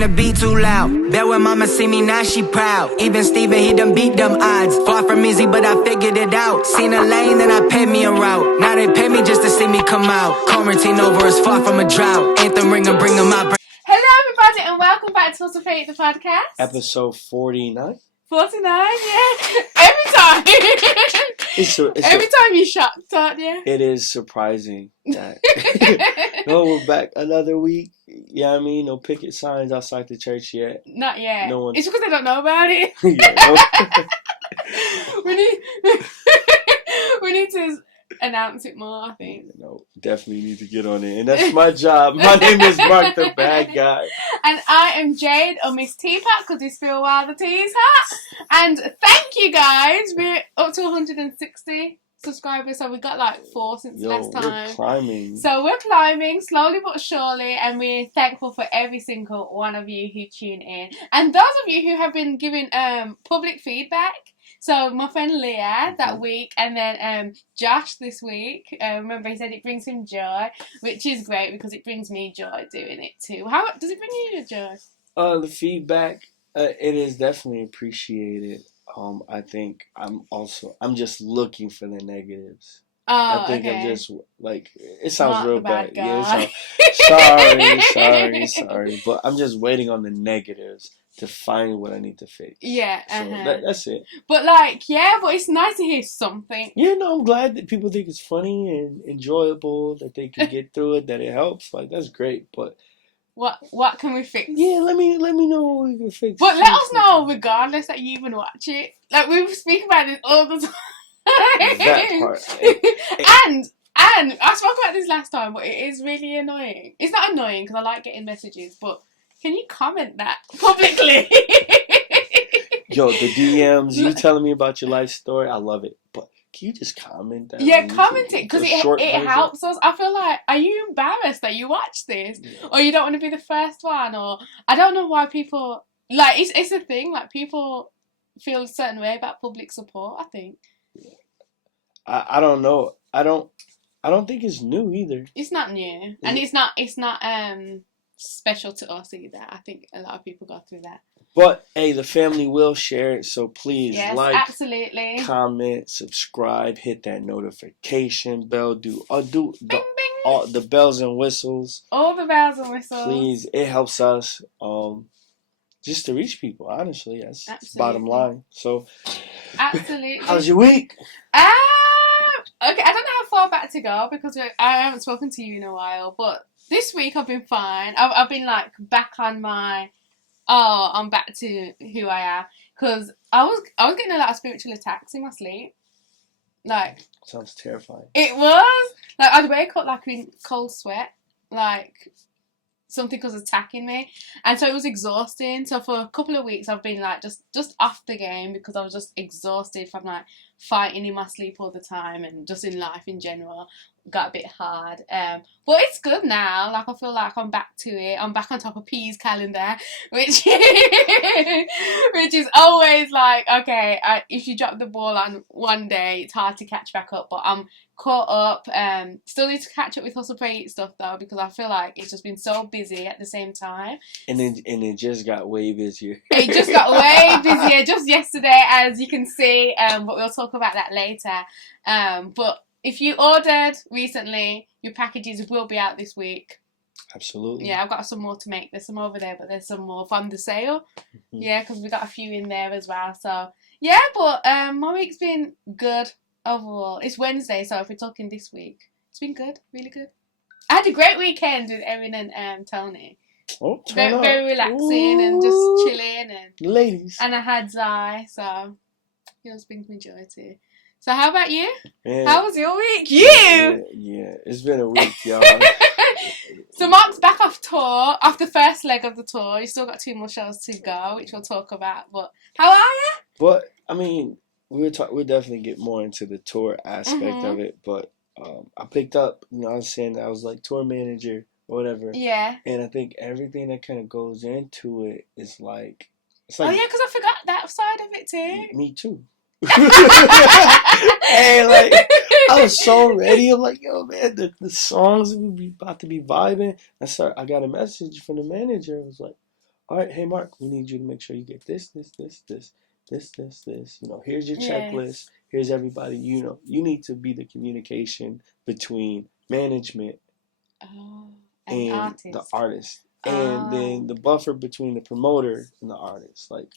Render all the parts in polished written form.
and the beat too loud. Bet when mama see me now she proud. Even Steven, he done beat them odds. Far from easy, but I figured it out. Seen a lane, then I paid me a route. Now they pay me just to see me come out. Quarantine over is far from a drought. Anthem ring and bring them out. Hello everybody and welcome back to Uninvited, the podcast. Episode 49. 49, yeah. Every time. Every time you're shocked, aren't you? It is surprising that no, we're back another week. Yeah, I mean, no picket signs outside the church yet. Not yet. No one. It's because they don't know about it. we need to announce it more, I think. No, definitely need to get on it. And that's my job. My name is MarkTheBaddGuy. And I am Jade, or Miss Teapot, because it's still while the tea is hot. And thank you guys. We're up to 160 subscribers, so we got like 4 since last time. We're climbing. So we're climbing, slowly but surely, and we're thankful for every single one of you who tune in. And those of you who have been giving public feedback. So my friend Leah that week, and then Josh this week. Remember, he said it brings him joy, which is great because it brings me joy doing it too. How does it bring you joy? The feedback, it is definitely appreciated. I think I'm just looking for the negatives. Oh, I think okay. I'm just like, it sounds real bad. Guy. Yeah, sorry, but I'm just waiting on the negatives to find what I need to fix. Yeah, so that's it. But like, yeah, but it's nice to hear something. Yeah, no, I'm glad that people think it's funny and enjoyable, that they can get through it, that it helps. Like, that's great. But what can we fix? Yeah, let me know what we can fix. But let us know, regardless that you even watch it. Like, we speak about this all the time. That part. And I spoke about this last time, but it is really annoying. It's not annoying because I like getting messages, but can you comment that publicly? Yo, the DMs, you telling me about your life story, I love it. But can you just comment that? Yeah, comment it because it helps us. I feel like, are you embarrassed that you watch this? Yeah. Or you don't want to be the first one? Or I don't know why people, like, it's a thing, like, people feel a certain way about public support, I think. Yeah. I don't know. I don't think it's new either. It's not new. And it's not special to us either. I think a lot of people go through that. But hey, the family will share it, so please absolutely. Comment, subscribe, hit that notification bell, bing, bing. All the bells and whistles. All the bells and whistles. Please, it helps us just to reach people, honestly. That's bottom line. So absolutely. How's your week? Okay, I don't know how far back to go because I haven't spoken to you in a while, but this week I've been fine. I've been like back on my, I'm back to who I am, because I was getting a lot of spiritual attacks in my sleep. Like, sounds terrifying. It was like I'd wake up like in cold sweat, like something was attacking me, and so it was exhausting. So for a couple of weeks I've been like just off the game because I was just exhausted from like fighting in my sleep all the time and just in life in general. Got a bit hard, but it's good now. Like, I feel like I'm back to it. I'm back on top of P's calendar, which is always like, okay, if you drop the ball on one day, it's hard to catch back up. But I'm caught up. Still need to catch up with Hustle Pray Eat stuff though, because I feel like it's just been so busy at the same time. And it just got way busier. It just got way busier just yesterday, as you can see. But we'll talk about that later. But if you ordered recently, your packages will be out this week. Absolutely. Yeah, I've got some more to make. There's some over there, but there's some more from the sale. Mm-hmm. Yeah, because we got a few in there as well. So, yeah, but my week's been good overall. It's Wednesday, so if we're talking this week, it's been good, really good. I had a great weekend with Erin and Tony. Oh, very relaxing. Ooh. And just chilling. And ladies. And I had Zai, so it was brings me joy too. So how about you? Man, how was your week? Yeah, it's been a week, y'all. So Mark's back off tour, off the first leg of the tour. You still got 2 more shows to go, which we'll talk about. But how are you? But I mean, we'll definitely get more into the tour aspect of it. But I picked up, I was saying that I was like tour manager or whatever. Yeah. And I think everything that kind of goes into it is like, oh yeah, because I forgot that side of it too. Me too. Hey, like, I was so ready. I'm like, yo, man, the songs would be about to be vibing. I got a message from the manager. It was like, all right, hey Mark, we need you to make sure you get this. Here's your checklist. Here's everybody. You need to be the communication between management and the artist. And then the buffer between the promoter and the artist. Like,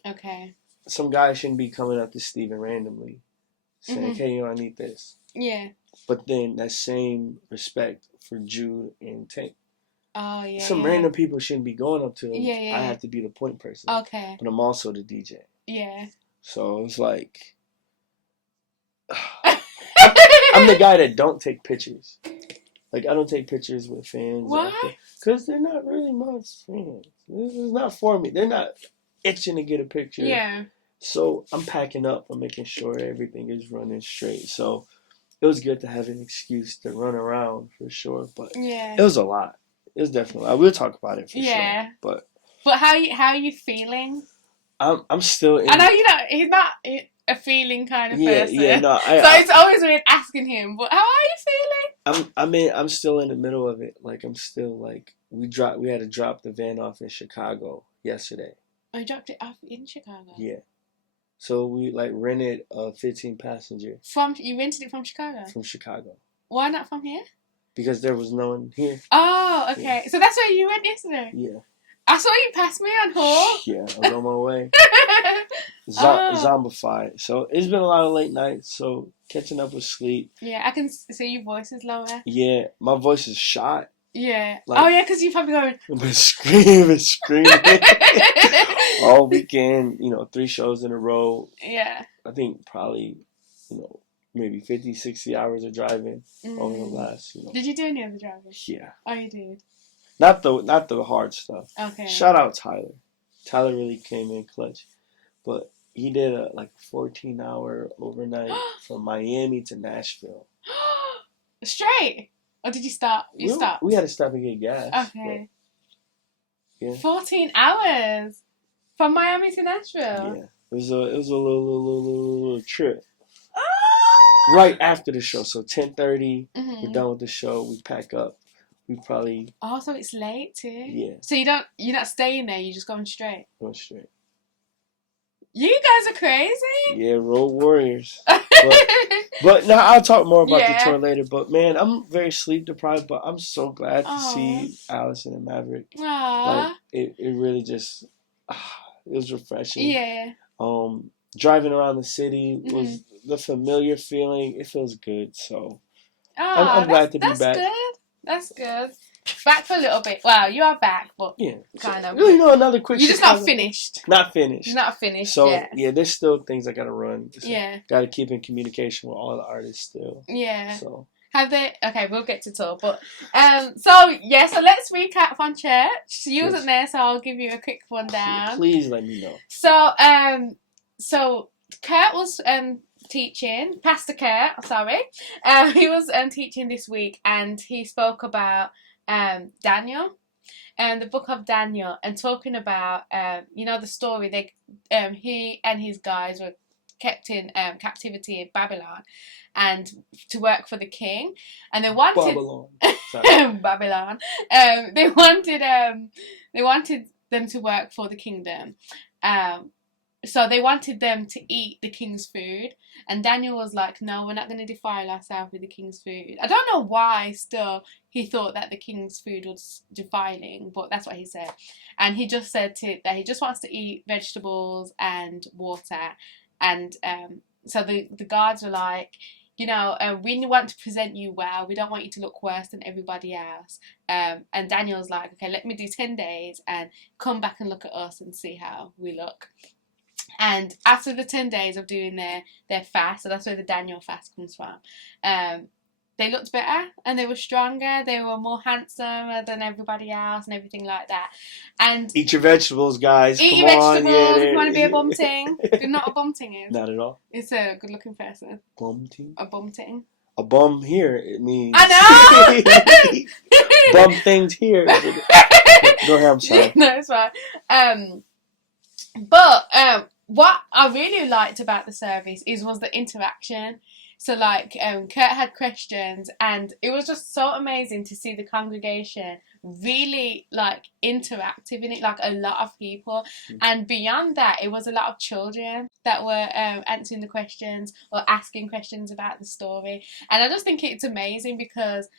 some guy shouldn't be coming up to Steven randomly saying, hey, I need this. Yeah. But then that same respect for Jude and Tank. Oh, yeah. Some random people shouldn't be going up to him. Yeah. I have to be the point person. Okay. But I'm also the DJ. Yeah. So it's like, I'm the guy that don't take pictures. Like, I don't take pictures with fans. Why? Because they're not really my fans. This is not for me. They're not itching to get a picture. Yeah. So I'm packing up. I'm making sure everything is running straight. So it was good to have an excuse to run around for sure. But it was a lot. It was definitely. I will talk about it for sure. But how are you feeling? I'm still. I know he's not a feeling kind of person. Yeah, no. So it's always weird asking him. But how are you feeling? I'm still in the middle of it. Like, I'm still like, we had to drop the van off in Chicago yesterday. Oh, you dropped it off in Chicago? Yeah. So we rented a 15 passenger. You rented it from Chicago? From Chicago. Why not from here? Because there was no one here. Oh, okay. Yeah. So that's where you went yesterday? Yeah. I saw you pass me on Hall. Yeah, I was on my way. Zombified. So it's been a lot of late nights, so catching up with sleep. Yeah, I can see your voice is lower. Yeah, my voice is shot. Yeah. Yeah, because you're probably going... I've been screaming. All weekend, 3 shows in a row. Yeah. I think probably, maybe 50, 60 hours of driving over the last, Did you do any of the driving? Yeah. Oh, you did? Not the hard stuff. Okay. Shout out Tyler. Tyler really came in clutch. But he did a 14-hour overnight from Miami to Nashville. Straight? Or did you stop? Stopped? We had to stop and get gas. Okay. Yeah. 14 hours from Miami to Nashville. Yeah. It was a little trip. Right after the show. So 10:30, we're done with the show. We pack up. We probably... Oh, so it's late too? Yeah. So you're not staying there, you're just going straight? Going straight. You guys are crazy. Yeah, road warriors. But now I'll talk more about the tour later. But man, I'm very sleep deprived, but I'm so glad to see Allison and Maverick. Aww. It really just, it was refreshing. Yeah. Driving around the city was the familiar feeling. It feels good. So I'm glad to be back. That's good. That's good. Back for a little bit. Well, you are back, but kind of. Another quick... You're just not finished. Not finished. You're not finished So, yet. there's still things I got to run. So yeah. Got to keep in communication with all the artists still. Yeah. So. Have they... Okay, we'll get to tour, but... So let's recap on church. You wasn't there, so I'll give you a quick rundown. Please let me know. So Kurt was... teaching, Pastor Kurt, sorry. He was teaching this week, and he spoke about Daniel and the book of Daniel, and talking about the story he and his guys were kept in captivity in Babylon and to work for the king, and they wanted Babylon. They wanted them to work for the kingdom. So they wanted them to eat the king's food. And Daniel was like, no, we're not going to defile ourselves with the king's food. I don't know why still he thought that the king's food was defiling, but that's what he said. And he just said that he just wants to eat vegetables and water. And so the guards were like, we want to present you well. We don't want you to look worse than everybody else. And Daniel's like, okay, let me do 10 days and come back and look at us and see how we look. And after the 10 days of doing their fast, so that's where the Daniel fast comes from, they looked better and they were stronger. They were more handsome than everybody else and everything like that. And eat your vegetables, guys. Eat your vegetables. If you want to be a bum ting. You're not a bum ting is. Not at all. It's a good-looking person. Bum ting? A bum ting. A bum here, it means... I know! Bum things here. Go ahead, I'm sorry. No, it's fine. But what I really liked about the service was the interaction. So Kurt had questions, and it was just so amazing to see the congregation really like interactive in it, like a lot of people. And beyond that, it was a lot of children that were answering the questions or asking questions about the story. And I just think it's amazing because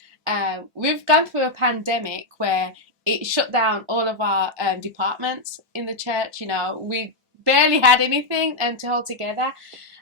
we've gone through a pandemic where it shut down all of our departments in the church. You know, we barely had anything to hold together.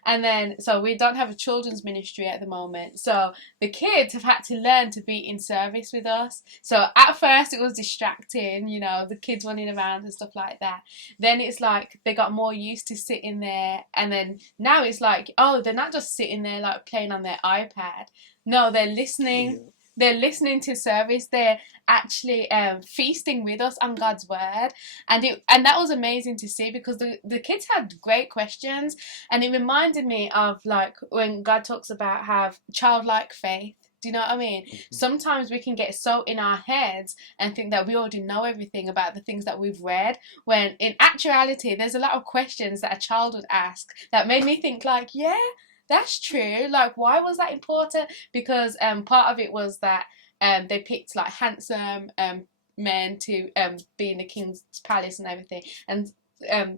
And then, so we don't have a children's ministry at the moment. So the kids have had to learn to be in service with us. So at first it was distracting, you know, the kids running around and stuff like that. Then it's like they got more used to sitting there. And then now it's like, oh, they're not just sitting there like playing on their iPad. No, they're listening. Yeah. They're listening to service. They're actually feasting with us on God's word, and that was amazing to see because the kids had great questions, and it reminded me of like when God talks about have childlike faith. Do you know what I mean? Sometimes we can get so in our heads and think that we already know everything about the things that we've read, when in actuality there's a lot of questions that a child would ask that made me think like, yeah, that's true. Like, why was that important? Because part of it was that they picked like handsome men to be in the king's palace and everything. And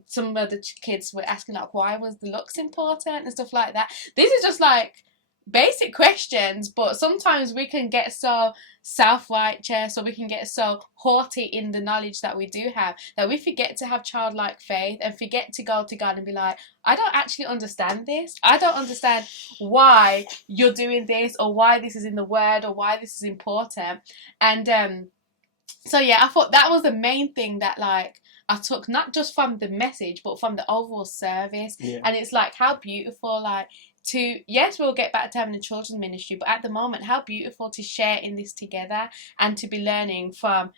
some of the kids were asking like, why was the looks important and stuff like that. These are just like basic questions, but sometimes we can get so self-righteous or we can get so haughty in the knowledge that we do have that we forget to have childlike faith and forget to go to God and be like, I don't actually understand this. I don't understand why you're doing this or why this is in the word or why this is important. And so yeah, I thought that was the main thing that like I took not just from the message but from the overall service. Yeah. And it's like how beautiful, like to, yes, we'll get back to having a children's ministry, but at the moment, how beautiful to share in this together and to be learning from,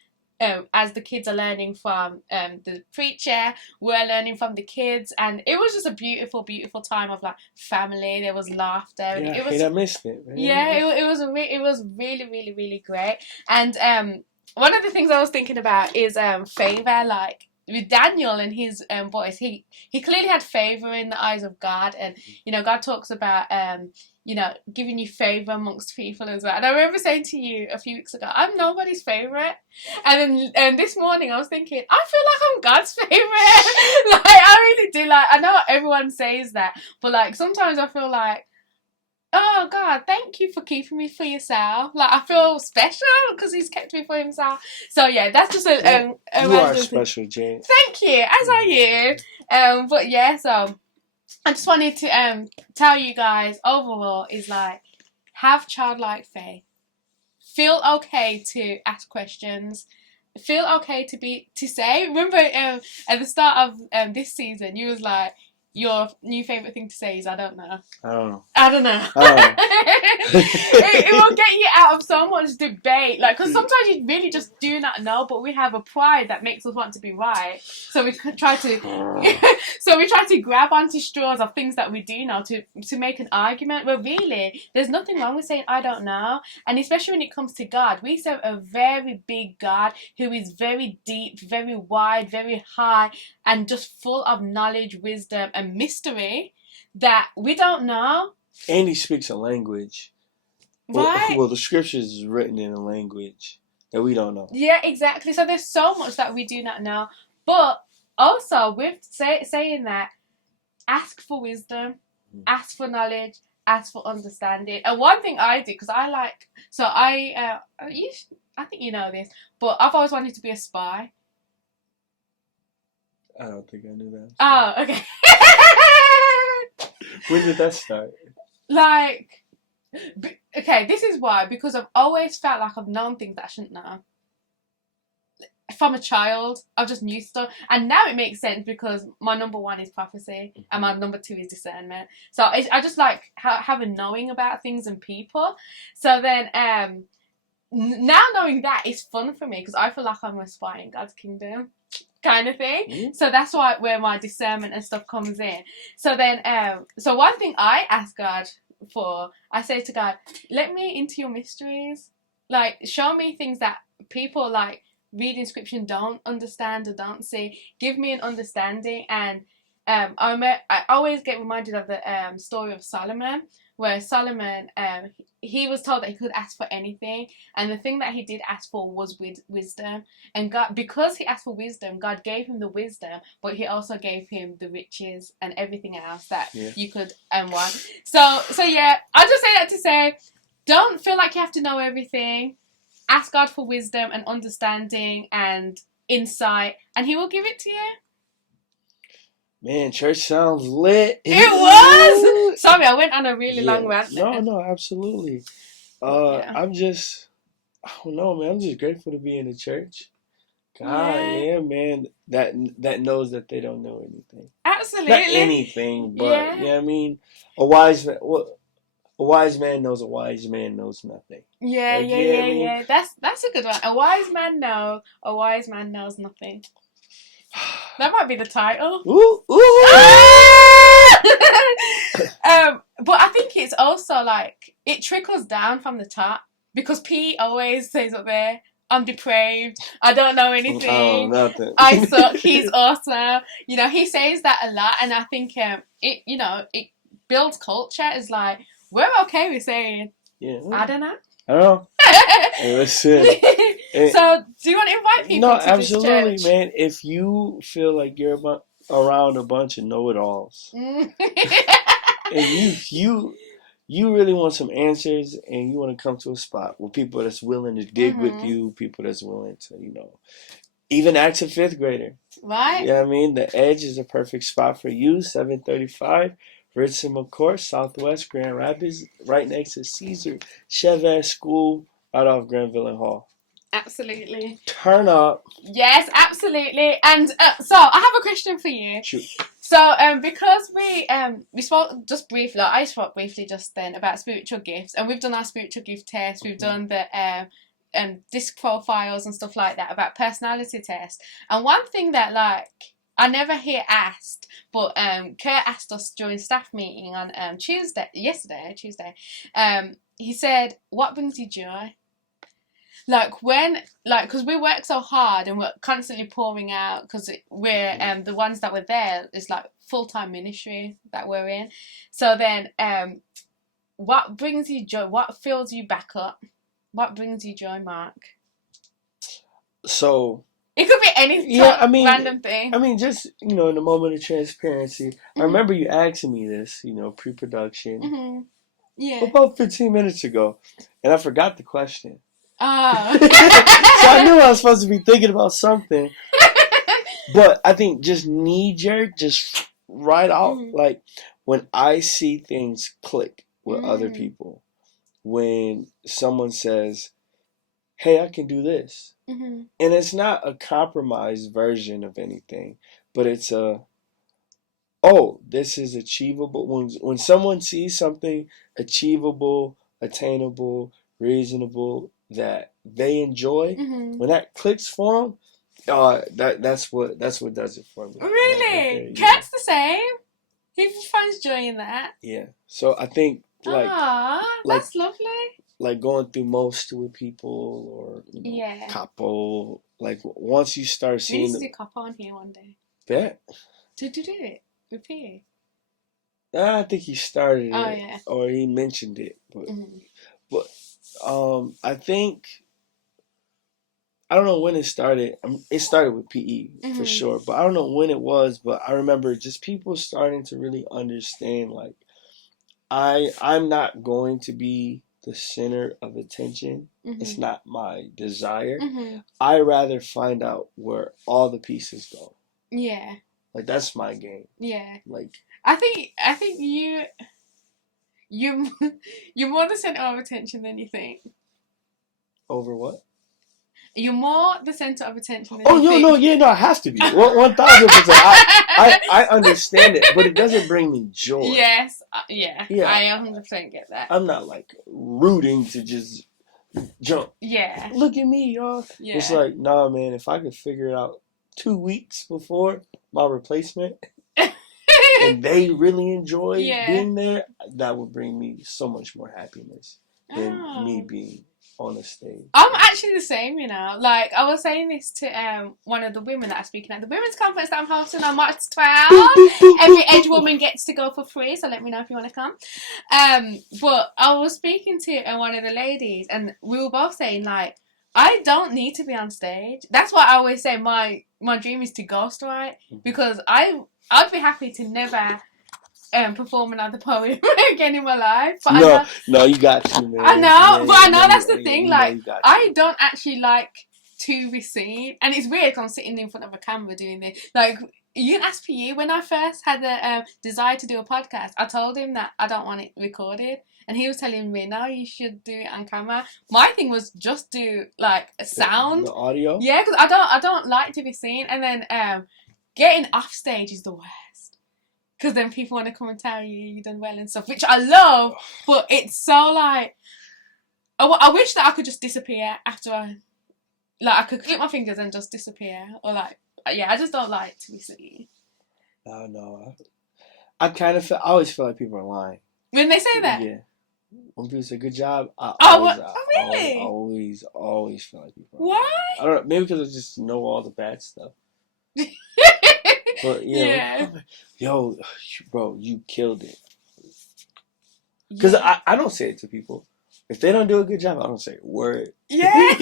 as the kids are learning from the preacher, we're learning from the kids, and it was just a beautiful, beautiful time of like family. There was laughter. And yeah, it was, I missed it. Man. Yeah, it was really, really, really great. And one of the things I was thinking about is favor, like. With Daniel and his boys, he clearly had favor in the eyes of God, and you know God talks about you know giving you favor amongst people as well. And I remember saying to you a few weeks ago, I'm nobody's favorite, and then this morning I was thinking I feel like I'm God's favorite. Like I really do. Like I know everyone says that, but like sometimes I feel like, oh God, thank you for keeping me for yourself. Like I feel special because he's kept me for himself. So yeah, that's just a you are special, Jade. Thank you, as are you. But yeah, so I just wanted to tell you guys overall is like have childlike faith. Feel okay to ask questions. Feel okay to say. Remember at the start of this season, you was like, your new favourite thing to say is I don't know. I don't know. It will get you out of so much debate. Like, because sometimes you really just do not know, but we have a pride that makes us want to be right. So we try to grab onto straws of things that we do know to make an argument. Where really, there's nothing wrong with saying I don't know. And especially when it comes to God, we serve a very big God who is very deep, very wide, very high, and just full of knowledge, wisdom, and mystery that we don't know. And he speaks a language. Right? Well, the scriptures is written in a language that we don't know. Yeah, exactly. So there's so much that we do not know. But also, with saying that, ask for wisdom, ask for knowledge, ask for understanding. And one thing I do, because I like, so I think you know this, but I've always wanted to be a spy. I don't think I knew that. Oh, okay. When did that start? Like, okay, this is why. Because I've always felt like I've known things that I shouldn't know. From a child, I just knew stuff. And now it makes sense because my number 1 is prophecy and my number 2 is discernment. So I just like have a knowing about things and people. So then now knowing that is fun for me because I feel like I'm a spy in God's kingdom. Kind of thing. Mm-hmm. So that's where my discernment and stuff comes in. So then, so one thing I ask God for, I say to God, let me into your mysteries. Like, show me things that people like reading scripture don't understand or don't see. Give me an understanding. And I always get reminded of the story of Solomon, where Solomon, he was told that he could ask for anything, and the thing that he did ask for was wisdom. And God, because he asked for wisdom, God gave him the wisdom, but he also gave him the riches and everything else that you could want. So yeah, I'll just say that to say, don't feel like you have to know everything. Ask God for wisdom and understanding and insight, and he will give it to you. Man, church sounds lit. It was! Sorry, I went on a really long rant there. No, absolutely. I'm just, I don't know, man. I'm just grateful to be in the church. God, man. That knows that they don't know anything. Absolutely. Not anything, but, you know what I mean? A wise man knows a wise man knows nothing. Yeah. That's a good one. A wise man knows nothing. That might be the title. Ooh. But I think it's also like it trickles down from the top, because Pete always says up there, I'm depraved, I don't know anything, nothing. I suck, he's awesome. You know, he says that a lot, and I think it builds culture. It's like, we're okay with saying, I don't know. Hey, listen. So, do you want to invite people to absolutely, this church? man. If you feel like you're around a bunch of know-it-alls, and you really want some answers, and you want to come to a spot with people that's willing to dig with you, people that's willing to, even ask a fifth grader. Right. You know what I mean? The Edge is a perfect spot for you. 735 Richmond McCourt, Southwest Grand Rapids, right next to Caesar Chavez School, right off Granville and Hall. Absolutely. Turn up. Yes, absolutely. And so I have a question for you. Shoot. So because we spoke just briefly, I spoke briefly just then about spiritual gifts, and we've done our spiritual gift test. We've done the disc profiles and stuff like that, about personality tests. And one thing that I never hear asked, but Kurt asked us during staff meeting on Tuesday. He said, "What brings you joy?" Because we work so hard and we're constantly pouring out, because we're the ones that were there is like full-time ministry that we're in. So then, what brings you joy? What fills you back up? What brings you joy, Mark? So it could be any random thing. I mean, just in the moment of transparency. I remember you asking me this, pre-production, about 15 minutes ago, and I forgot the question. So I knew I was supposed to be thinking about something, but I think just knee-jerk, just right out, like when I see things click with other people, when someone says, "Hey, I can do this," and it's not a compromised version of anything, but it's this is achievable. When someone sees something achievable, attainable, reasonable, that they enjoy, when that clicks for them, that's what does it for me. Really? Kat's the same. He finds joy in that. Yeah. So I think that's lovely. Like going through most with people, or capo. Like once you start seeing, we need to do capo on here one day. Bet. To do it with P. I think he started it. Oh yeah. Or he mentioned it, but I think, I don't know when it started. It started with PE for sure, but I don't know when it was. But I remember just people starting to really understand, like, I'm not going to be the center of attention. It's not my desire. I rather find out where all the pieces go. Yeah. Like, that's my game. Yeah. Like, I think you're more the center of attention than you think. Over what? You're more the center of attention than you think. No, it has to be. 1,000%. I understand it, but it doesn't bring me joy. Yes, yeah. I 100% get that. I'm not like rooting to just jump. Yeah. Look at me, y'all. Yeah. It's like, nah, man, if I could figure it out 2 weeks before my replacement and they really enjoy being there, that would bring me so much more happiness than me being on the stage. I'm actually the same, you know. Like, I was saying this to one of the women that are speaking at the women's conference that I'm hosting on March 12th. Every edge woman gets to go for free, so let me know if you want to come. But I was speaking to one of the ladies, and we were both saying, like, I don't need to be on stage. That's why I always say my dream is to ghostwrite, because I'd be happy to never perform another poem again in my life. But no, you got to, man. I know, man, but I know man, that's the thing. Like, I don't actually like to be seen, and it's weird 'cause I'm sitting in front of a camera doing this. Like, you can ask PU, when I first had the desire to do a podcast, I told him that I don't want it recorded, and he was telling me, no, you should do it on camera. My thing was just do like a sound, the audio. Yeah, because I don't like to be seen, and then getting off stage is the worst. Because then people want to come and tell you done well and stuff, which I love, but it's so like, I wish that I could just disappear after I could click my fingers and just disappear, or like, yeah, I just don't like to be seen. No, I kind of I always feel like people are lying when they say that. Yeah, when people say good job, really? I always feel like people are Why? lying. I don't know, maybe because I just know all the bad stuff. But yeah, yo, bro, you killed it. Because I don't say it to people. If they don't do a good job, I don't say a word. Yeah.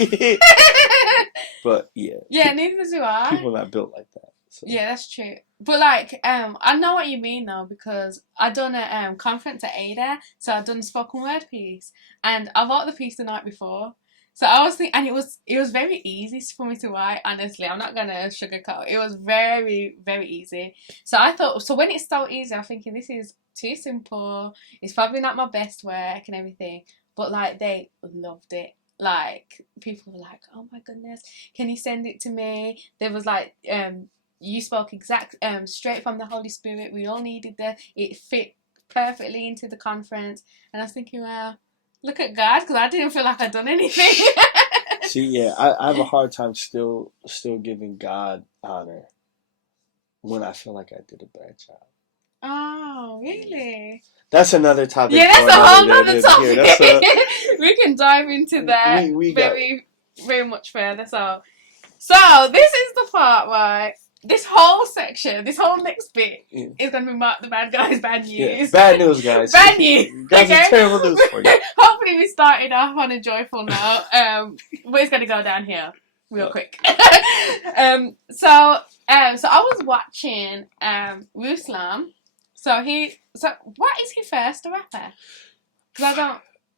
But yeah. Yeah, neither do I. People are not built like that. So. Yeah, that's true. But like, I know what you mean though, because I done a conference at Ada, so I done a spoken word piece, and I wrote the piece the night before. So I was thinking, and it was very easy for me to write. Honestly, I'm not gonna sugarcoat. It was very, very easy. So I thought, so when it's so easy, I'm thinking this is too simple. It's probably not my best work and everything. But like, they loved it. Like, people were like, "Oh my goodness, can you send it to me?" There was like, you spoke straight from the Holy Spirit. We all needed that. It fit perfectly into the conference, and I was thinking, well. Look at God, because I didn't feel like I'd done anything. See, yeah, I have a hard time still giving God honor when I feel like I did a bad job. Oh, really? That's another topic. Yeah, that's a whole other topic. We can dive into that very, very much further. So this is the part, right? This whole section, this whole next bit is going to be Mark the Bad Guy's bad news. Yeah, bad news, guys. Bad news. Guys, okay? Terrible news for you. Hopefully we started off on a joyful note. But it's going to go down here real quick. So I was watching Ruslan. So what is he first, a rapper? Because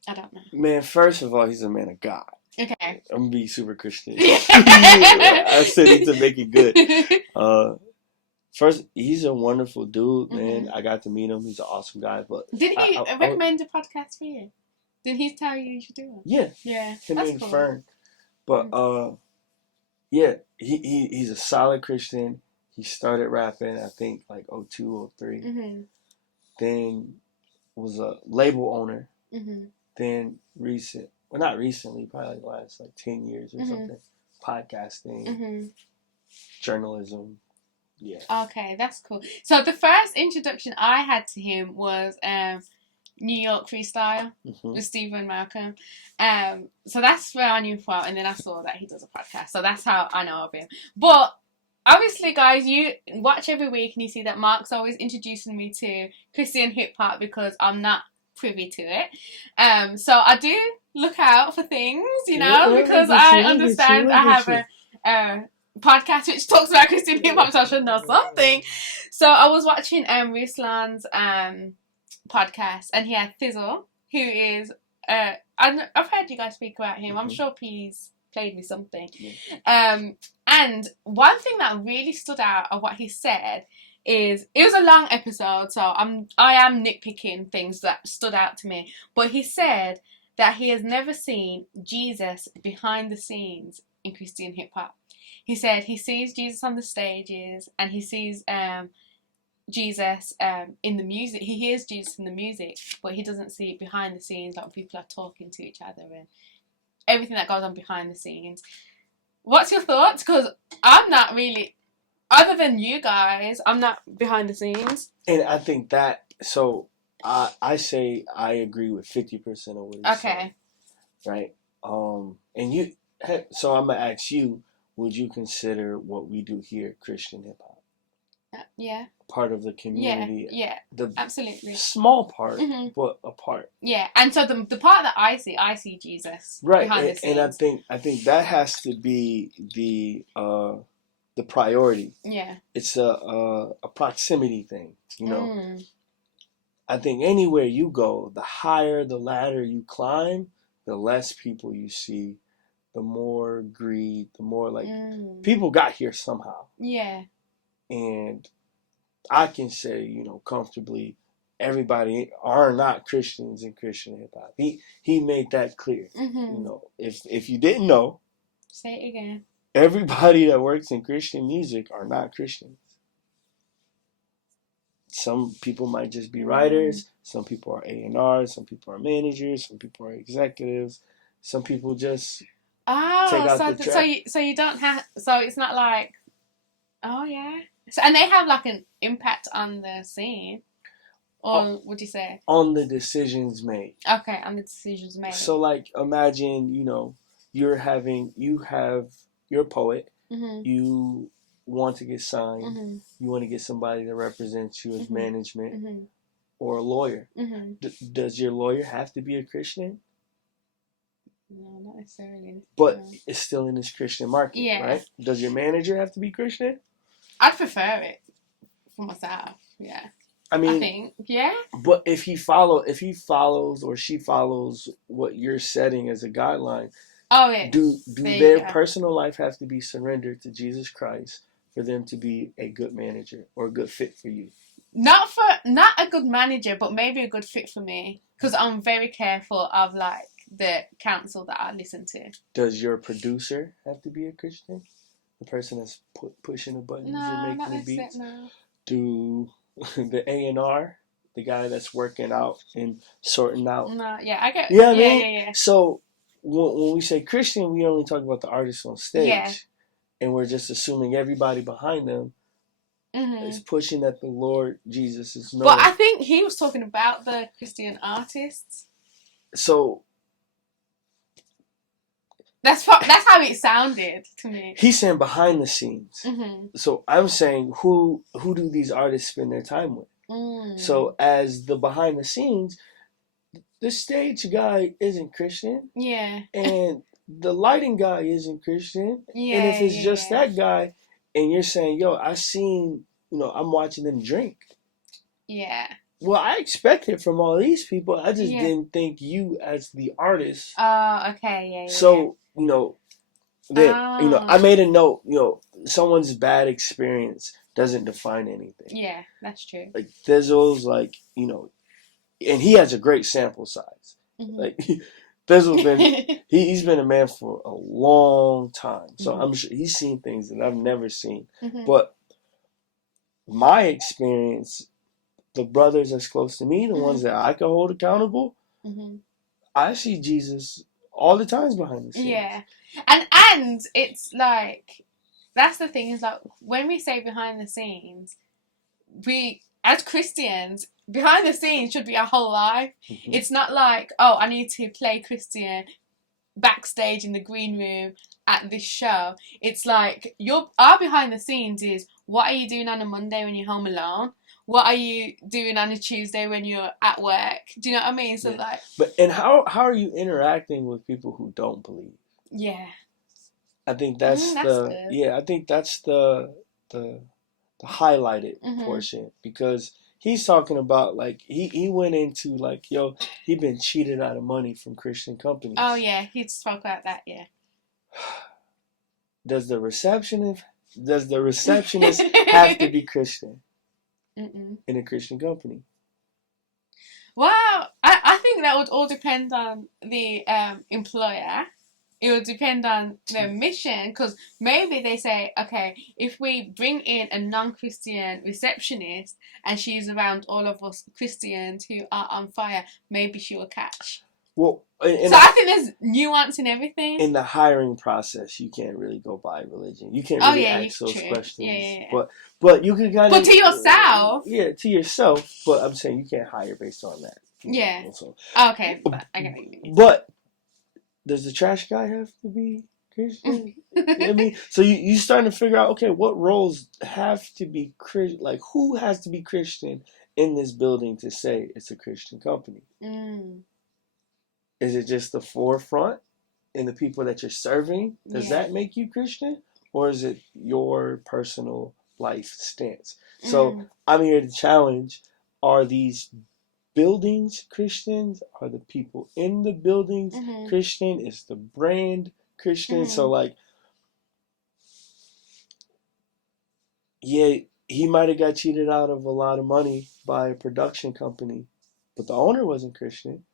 I don't know. Man, first of all, he's a man of God. Okay. I'm gonna be super Christian. I said it to make it good. First, he's a wonderful dude, man. I got to meet him. He's an awesome guy. But did he recommend a podcast for you? Did he tell you should do it? Yeah. Yeah. Him and cool. Fern. But yeah, he's a solid Christian. He started rapping, I think, like 02, 03. Mm-hmm. Then was a label owner. Mm-hmm. Then not recently, probably like the last 10 years or something. Podcasting, journalism. Yeah. Okay, that's cool. So the first introduction I had to him was New York Freestyle with Stephen Malcolm. So that's where I knew him from, and then I saw that he does a podcast. So that's how I know of him. But obviously, guys, you watch every week and you see that Mark's always introducing me to Christian hip hop because I'm not privy to it. So I do look out for things, because I understand I have a podcast which talks about Christian hip hop, so I should know something. So I was watching Ruslan's podcast, and he had Thizzle, who is I've heard you guys speak about him. I'm sure P's played me something. And one thing that really stood out of what he said is, it was a long episode, so I am nitpicking things that stood out to me. But he said that he has never seen Jesus behind the scenes in Christian hip hop. He said he sees Jesus on the stages, and he sees Jesus in the music. He hears Jesus in the music, but he doesn't see it behind the scenes, like when people are talking to each other and everything that goes on behind the scenes. What's your thoughts? Because I'm not really, other than you guys, I'm not behind the scenes. And I think that, so I say I agree with 50% of what he said. Right? And you, so I'm gonna ask you: would you consider what we do here Christian hip hop? Yeah. Part of the community. Yeah. The absolutely small part, but a part. Yeah, and so the part that I see Jesus behind the scenes. And I think that has to be the priority. Yeah. It's a proximity thing, you know. I think anywhere you go, the higher the ladder you climb, the less people you see, the more greed, the more like people got here somehow. Yeah. And I can say, you know, comfortably, everybody are not Christians in Christian hip hop. He made that clear. You know, if you didn't know, say it again. Everybody that works in Christian music are not Christians. Some people might just be writers. Some people are A&Rs. Some people are managers. Some people are executives. Some people just take out the track. So you don't have. So it's not like. Oh yeah. So and they have like an impact on the scene, or would you say on the decisions made? Okay, on the decisions made. So like, imagine you're a poet. You want to get signed. You want to get somebody that represents you as management or a lawyer. Does your lawyer have to be a Christian? No, not necessarily. But it's still in this Christian market, right? Does your manager have to be Christian? I'd prefer it for myself. Yeah. I think, yeah. But if he follows or she follows what you're setting as a guideline, do their personal life have to be surrendered to Jesus Christ for them to be a good manager or a good fit for you? Not a good manager, but maybe a good fit for me, because I'm very careful of like the counsel that I listen to. Does your producer have to be a Christian? The person that's pushing the buttons and making the beats? No. Do the A&R, the guy that's working out and sorting out? No, yeah, I get. Yeah, yeah. So when we say Christian, we only talk about the artists on stage, and we're just assuming everybody behind them is pushing that the Lord Jesus is known. But I think he was talking about the Christian artists. So that's how it sounded to me. He's saying behind the scenes. So I'm saying who do these artists spend their time with? So as the behind the scenes, the stage guy isn't Christian. Yeah. And the lighting guy isn't Christian. Yeah. And if it's just that guy, and you're saying, yo, I'm watching them drink. Yeah. Well, I expect it from all these people. I just didn't think you as the artist. Oh, okay, yeah. So, I made a note, someone's bad experience doesn't define anything. Yeah, that's true. Like, there's those, and he has a great sample size. Like, Thizzle's been, he's been a man for a long time. So I'm sure he's seen things that I've never seen. But my experience, the brothers that's close to me, the ones that I can hold accountable, I see Jesus all the times behind the scenes. Yeah. And it's like, that's the thing, is like, when we say behind the scenes, we, as Christians, behind the scenes should be our whole life. It's not like, oh, I need to play Christian backstage in the green room at this show. It's like, our behind the scenes is, what are you doing on a Monday when you're home alone? What are you doing on a Tuesday when you're at work? Do you know what I mean? So and how are you interacting with people who don't believe? Yeah. I think that's I think that's the highlighted portion, because he's talking about, like, he went into, like, he been cheated out of money from Christian companies. Oh yeah, he spoke about that, yeah. Does the receptionist have to be Christian in a Christian company? Well, I think that would all depend on the employer. It would depend on their mission, because maybe they say, okay, if we bring in a non-Christian receptionist and she's around all of us Christians who are on fire, maybe she will catch. Well, I think there's nuance in everything. In the hiring process, you can't really go by religion. You can't really ask those questions. Yeah. But you can kind of. But to yourself. Yeah, to yourself. But I'm saying you can't hire based on that. Yeah. So. Okay, but I get what you mean. But does the trash guy have to be Christian? You know what I mean? So you starting to figure out, okay, what roles have to be Christian? Like, who has to be Christian in this building to say it's a Christian company? Is it just the forefront and the people that you're serving? Does that make you Christian? Or is it your personal life stance? So I'm here to challenge, are these buildings Christians? Are the people in the buildings Christian? Is the brand Christian? So like, yeah, he might have got cheated out of a lot of money by a production company, but the owner wasn't Christian.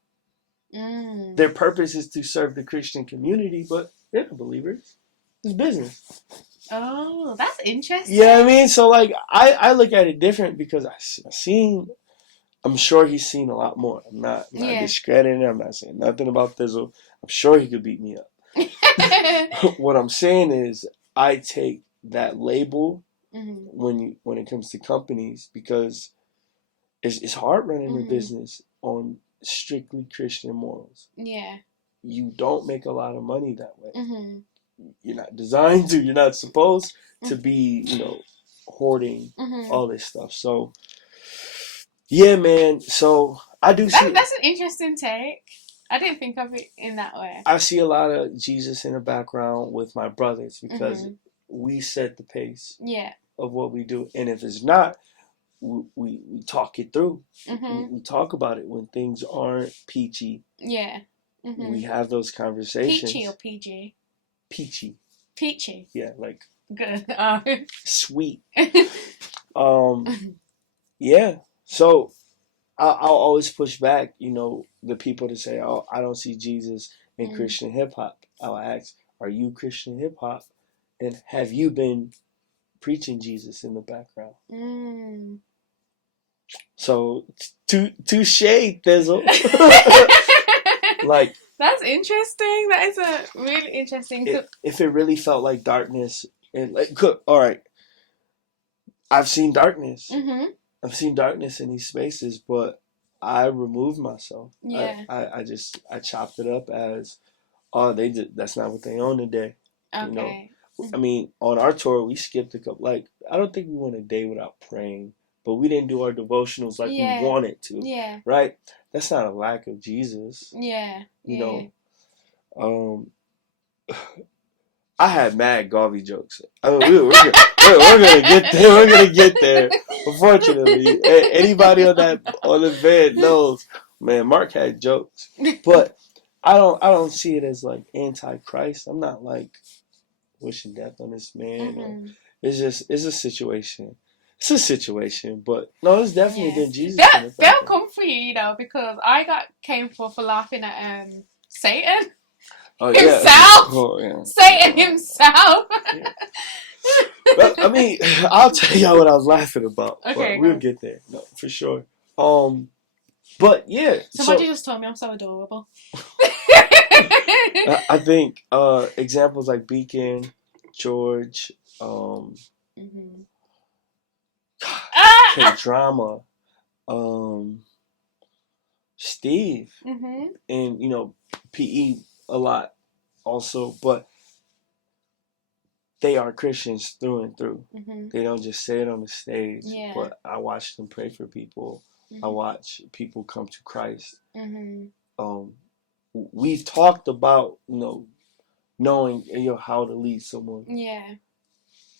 Their purpose is to serve the Christian community, but they're not believers. It's business. Oh, that's interesting. Yeah, I mean, so like, I look at it different because I'm sure he's seen a lot more. I'm not discrediting it. I'm not saying nothing about Thizzle. I'm sure he could beat me up. What I'm saying is, I take that label when it comes to companies, because it's hard running a business on strictly Christian morals. Yeah. You don't make a lot of money that way. You're not designed to. You're not supposed to be, hoarding all this stuff. So, yeah, man. So I do see. That's an interesting take. I didn't think of it in that way. I see a lot of Jesus in the background with my brothers, because we set the pace of what we do, and if it's not, we talk it through. We talk about it when things aren't peachy. Yeah. We have those conversations. Peachy or PG? Peachy. Peachy. Yeah, like good. Sweet. Yeah. So I'll always push back, the people to say, "Oh, I don't see Jesus in Christian hip hop." I'll ask, "Are you Christian hip hop? And have you been preaching Jesus in the background?" So touche, Thizzle. Like, that's interesting. That is a really interesting. If it really felt like darkness, and like, all right, I've seen darkness. I've seen darkness in these spaces, but I removed myself. Yeah. I chopped it up as, that's not what they own today. Okay. I mean, on our tour, we skipped a couple. Like, I don't think we went a day without praying, but we didn't do our devotionals like we wanted to. Yeah. Right? That's not a lack of Jesus. Yeah. I had mad Garvey jokes. I mean, we're gonna get there. We're gonna get there. Unfortunately, anybody on the bed knows, man. Mark had jokes, but I don't see it as like anti-Christ. I'm not like wishing death on this man. It's a situation. It's a situation, but no, it's definitely been Jesus. They'll come for you, because I came for laughing at Satan. Himself. Oh, Satan himself. Well, I mean, I'll tell y'all what I was laughing about. Okay, but we'll get there. No, for sure. But yeah. Somebody just told me I'm so adorable. I think examples like Beacon, George, K-Drama, Steve, and PE a lot also, but they are Christians through and through. They don't just say it on the stage, but I watch them pray for people. I watch people come to Christ. We've talked about, knowing how to lead someone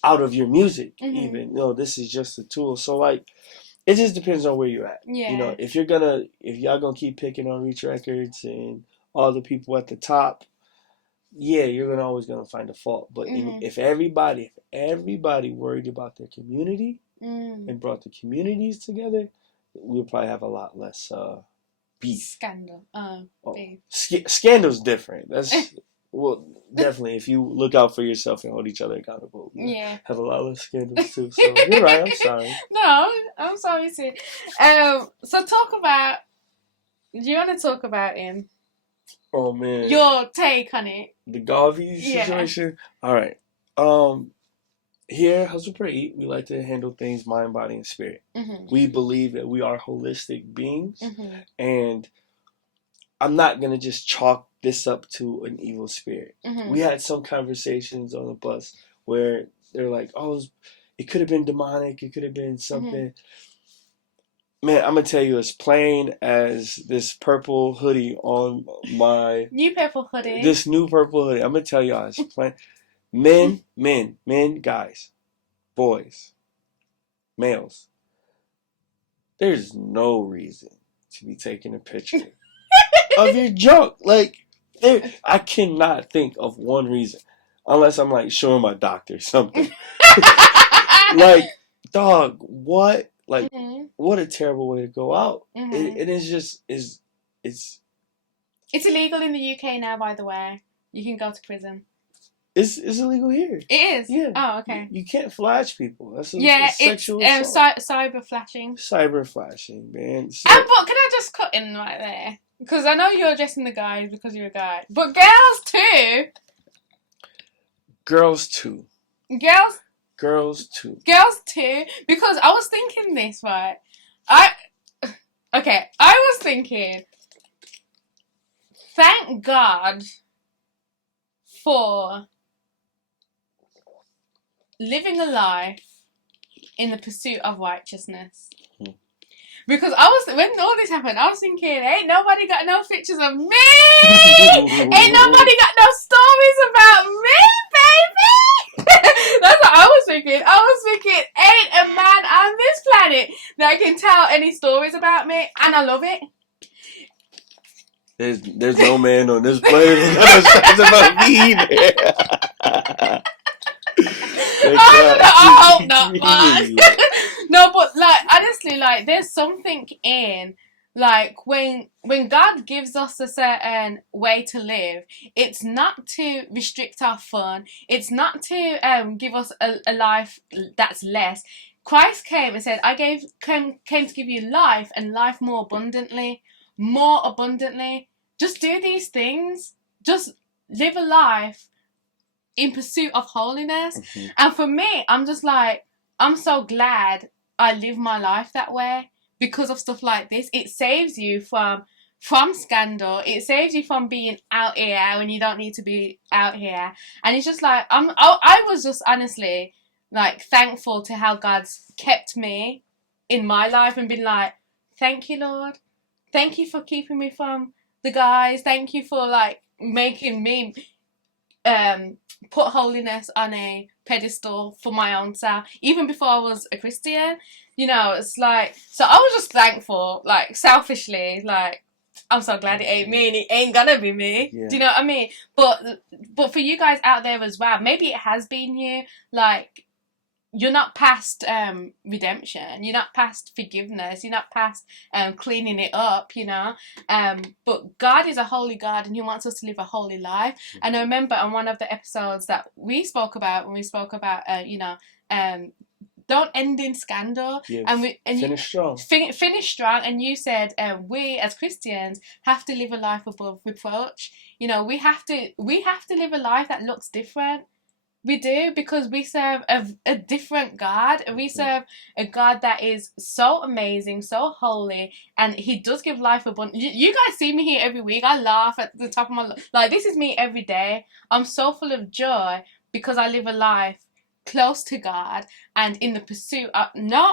out of your music, even. This is just a tool. So, like, it just depends on where you're at. If y'all gonna keep picking on Reach Records and all the people at the top, you're always gonna find a fault. But if everybody worried about their community and brought the communities together, we'll probably have a lot less beef. Scandal. Beef. Scandal's different. That's well, definitely. If you look out for yourself and hold each other accountable, have a lot less scandals too. So you're right. I'm sorry. No, I'm sorry too. So talk about. Do you want to talk about him? Oh man, your take on it. The Garvey situation. All right. Here, Hustle Pray Eat, we like to handle things mind, body, and spirit. We believe that we are holistic beings, and I'm not gonna just chalk this up to an evil spirit. We had some conversations on the bus where they're like, "Oh, it could have been demonic. It could have been something." Man, I'm gonna tell you, as plain as this purple hoodie on my new purple hoodie. This new purple hoodie. I'm gonna tell y'all, it's plain. Men, guys, boys, males. There's no reason to be taking a picture of your junk. Like, I cannot think of one reason, unless I'm like showing my doctor something. Like, dog, what? Like, what a terrible way to go out. It is just it's illegal in the UK now. By the way, you can go to prison. It's illegal here. It is? Yeah. Oh, okay. You can't flash people. That's sexual assault. Cyberflashing. Cyberflashing, man. But can I just cut in right there? Because I know you're addressing the guys because you're a guy. But girls too. Girls too. Girls too. Because I was thinking this, right? I was thinking, thank God for living a life in the pursuit of righteousness. Because when all this happened, I was thinking, ain't nobody got no pictures of me! Ain't nobody got no stories about me, baby! That's what I was thinking. I was thinking, ain't a man on this planet that can tell any stories about me, and I love it. There's no man on this planet that knows about me either. I hope not, man. No, but like honestly, like there's something in like when God gives us a certain way to live, it's not to restrict our fun. It's not to give us a life that's less. Christ came and said, "I came to give you life and life more abundantly, more abundantly." Just do these things. Just live a life in pursuit of holiness. And for me, I'm just like, I'm so glad I live my life that way because of stuff like this. It saves you from scandal. It saves you from being out here when you don't need to be out here. And it's just like, I was just honestly like thankful to how God's kept me in my life and been like, thank you, Lord. Thank you for keeping me from the guys. Thank you for like making me put holiness on a pedestal for my own self, even before I was a Christian. You know, it's like, so I was just thankful, like selfishly, like I'm so glad it ain't me and it ain't gonna be me. Do you know what I mean? But for you guys out there as well, maybe it has been you, like you're not past redemption, you're not past forgiveness, you're not past cleaning it up, you know. But God is a holy God and He wants us to live a holy life. And I remember on one of the episodes that we spoke about, when we spoke about don't end in scandal, and finish strong. Finish strong. And you said we as Christians have to live a life above reproach. You know, we have to live a life that looks different. We do, because we serve a different God. We serve a God that is so amazing, so holy, and He does give life abundant. You guys see me here every week. I laugh at the top of my like. This is me every day. I'm so full of joy because I live a life close to God and in the pursuit of,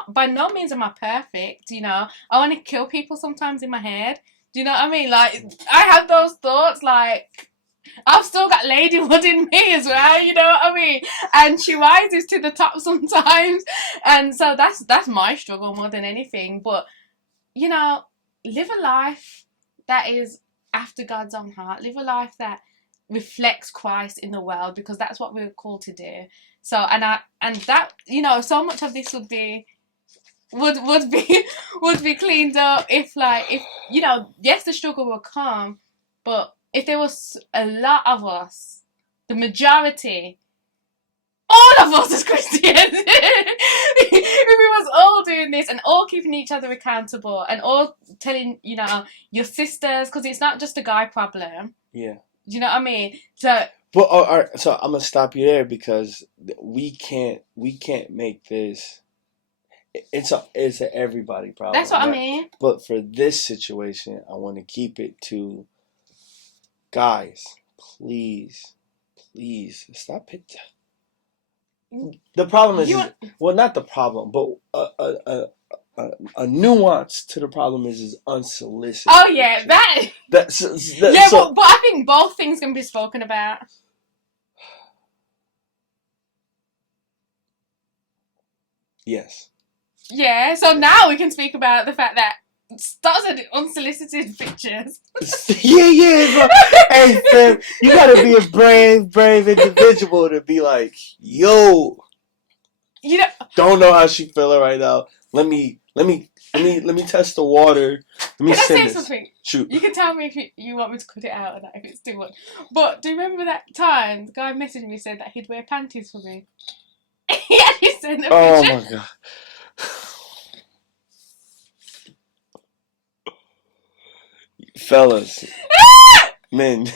by no means am I perfect. You know, I want to kill people sometimes in my head. Do you know what I mean? Like I have those thoughts, like. I've still got ladyhood in me as well, you know what I mean? And she rises to the top sometimes. And so that's my struggle more than anything. But, you know, live a life that is after God's own heart. Live a life that reflects Christ in the world, because that's what we're called to do. So, and that, you know, so much of this would be cleaned up if you know, yes, the struggle will come, but if there was a lot of us, the majority, all of us as Christians, if we was all doing this and all keeping each other accountable and all telling, you know, your sisters, because it's not just a guy problem. Yeah. Do you know what I mean? So. Well, all right, so I'm gonna stop you there because we can't make this. It's an everybody problem. That's what I mean. But for this situation, I want to keep it to guys, please stop it. The problem is well, not the problem, but a nuance to the problem is unsolicited. Oh yeah, but I think both things can be spoken about. Yes. Yeah, so now we can speak about the fact that those are the unsolicited pictures. yeah. Hey, fam, you gotta be a brave individual to be like, yo, don't know how she feeling right now. Let me test the water. Can I say something? Shoot. You can tell me if you want me to cut it out or not, if it's too much. But do you remember that time the guy messaged me said that he'd wear panties for me? Yeah, he sent a picture. Oh my god. Fellas. Men of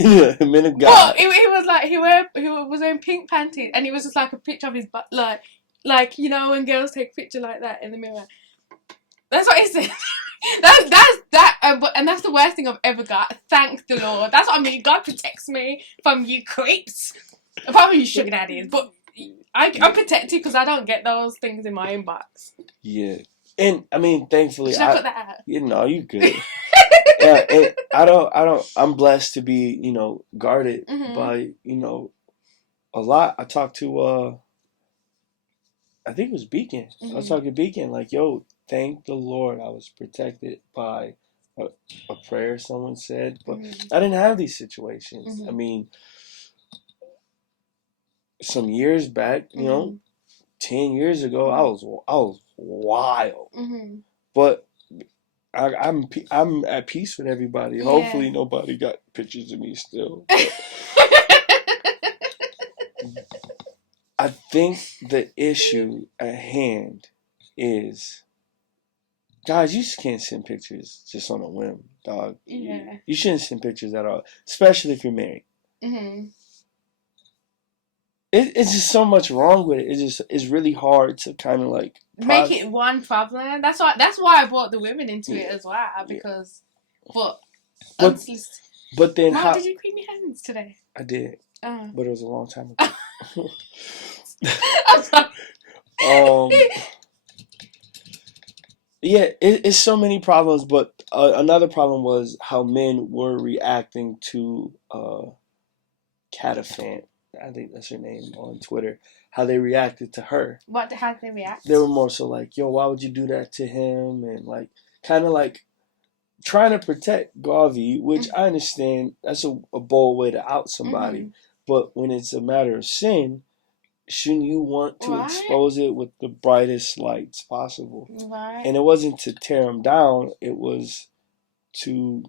God. But he was like, he was wearing pink panties, and it was just like a picture of his butt, like you know when girls take a picture like that in the mirror. That's what he said. And that's the worst thing I've ever got. Thank the Lord. That's what I mean. God protects me from you creeps. Apart from you sugar daddies, but I'm protected because I don't get those things in my inbox. Yeah, and I mean, thankfully, should I cut that out? You know, you good. Yeah, and I don't. I'm blessed to be, guarded by, a lot. I talked to, I think it was Beacon. I was talking to Beacon, like, yo, thank the Lord I was protected by a prayer someone said, but I didn't have these situations. I mean, some years back, 10 years ago, I was wild, but I'm at peace with everybody. Yeah. Hopefully, nobody got pictures of me still. I think the issue at hand is, guys, you just can't send pictures just on a whim, dog. Yeah. You shouldn't send pictures at all, especially if you're married. It's just so much wrong with it. It's really hard to kind of like make it one problem. That's why I brought the women into it as well, because but then Mom, did you clean your hands today? I did, but it was a long time ago. Yeah, it's so many problems, but another problem was how men were reacting to Catafant. I think that's her name on Twitter. How they reacted to her. How did they react? They were more so like, yo, why would you do that to him? And like, kind of like trying to protect Garvey, which I understand that's a bold way to out somebody. But when it's a matter of sin, shouldn't you want to expose it with the brightest lights possible? Right. And it wasn't to tear him down. It was to,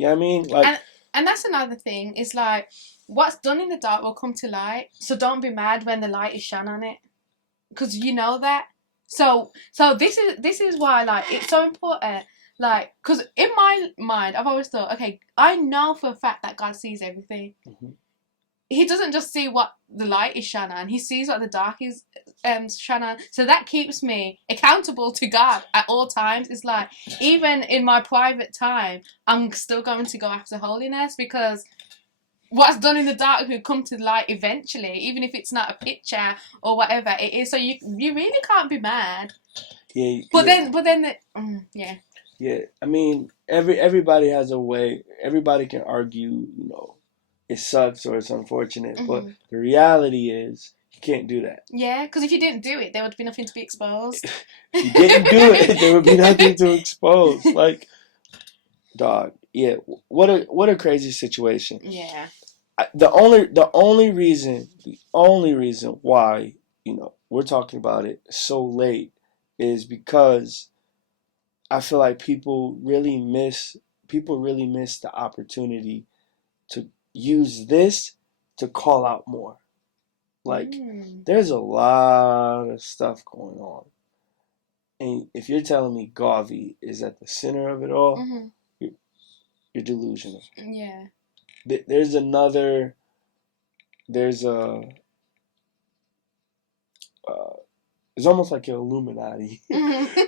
I mean? Like, and that's another thing. Is like, what's done in the dark will come to light. So don't be mad when the light is shone on it, because you know that. So this is why, like, it's so important. Like, because in my mind, I've always thought, okay, I know for a fact that God sees everything. He doesn't just see what the light is shone on. He sees what the dark is shone on. So that keeps me accountable to God at all times. It's like, even in my private time, I'm still going to go after holiness, because what's done in the dark will come to light eventually, even if it's not a picture or whatever it is. So you really can't be mad. Yeah. But then, Yeah, I mean, everybody has a way. Everybody can argue, it sucks or it's unfortunate, but the reality is you can't do that. Yeah, because if you didn't do it, there would be nothing to be exposed. If you didn't do it, there would be nothing to expose. Like, dog, yeah, what a crazy situation. Yeah. The only reason why we're talking about it so late is because I feel like people really miss the opportunity to use this to call out more. Like, there's a lot of stuff going on. And if you're telling me Garvey is at the center of it all, you're delusional. Yeah. There's it's almost like an Illuminati,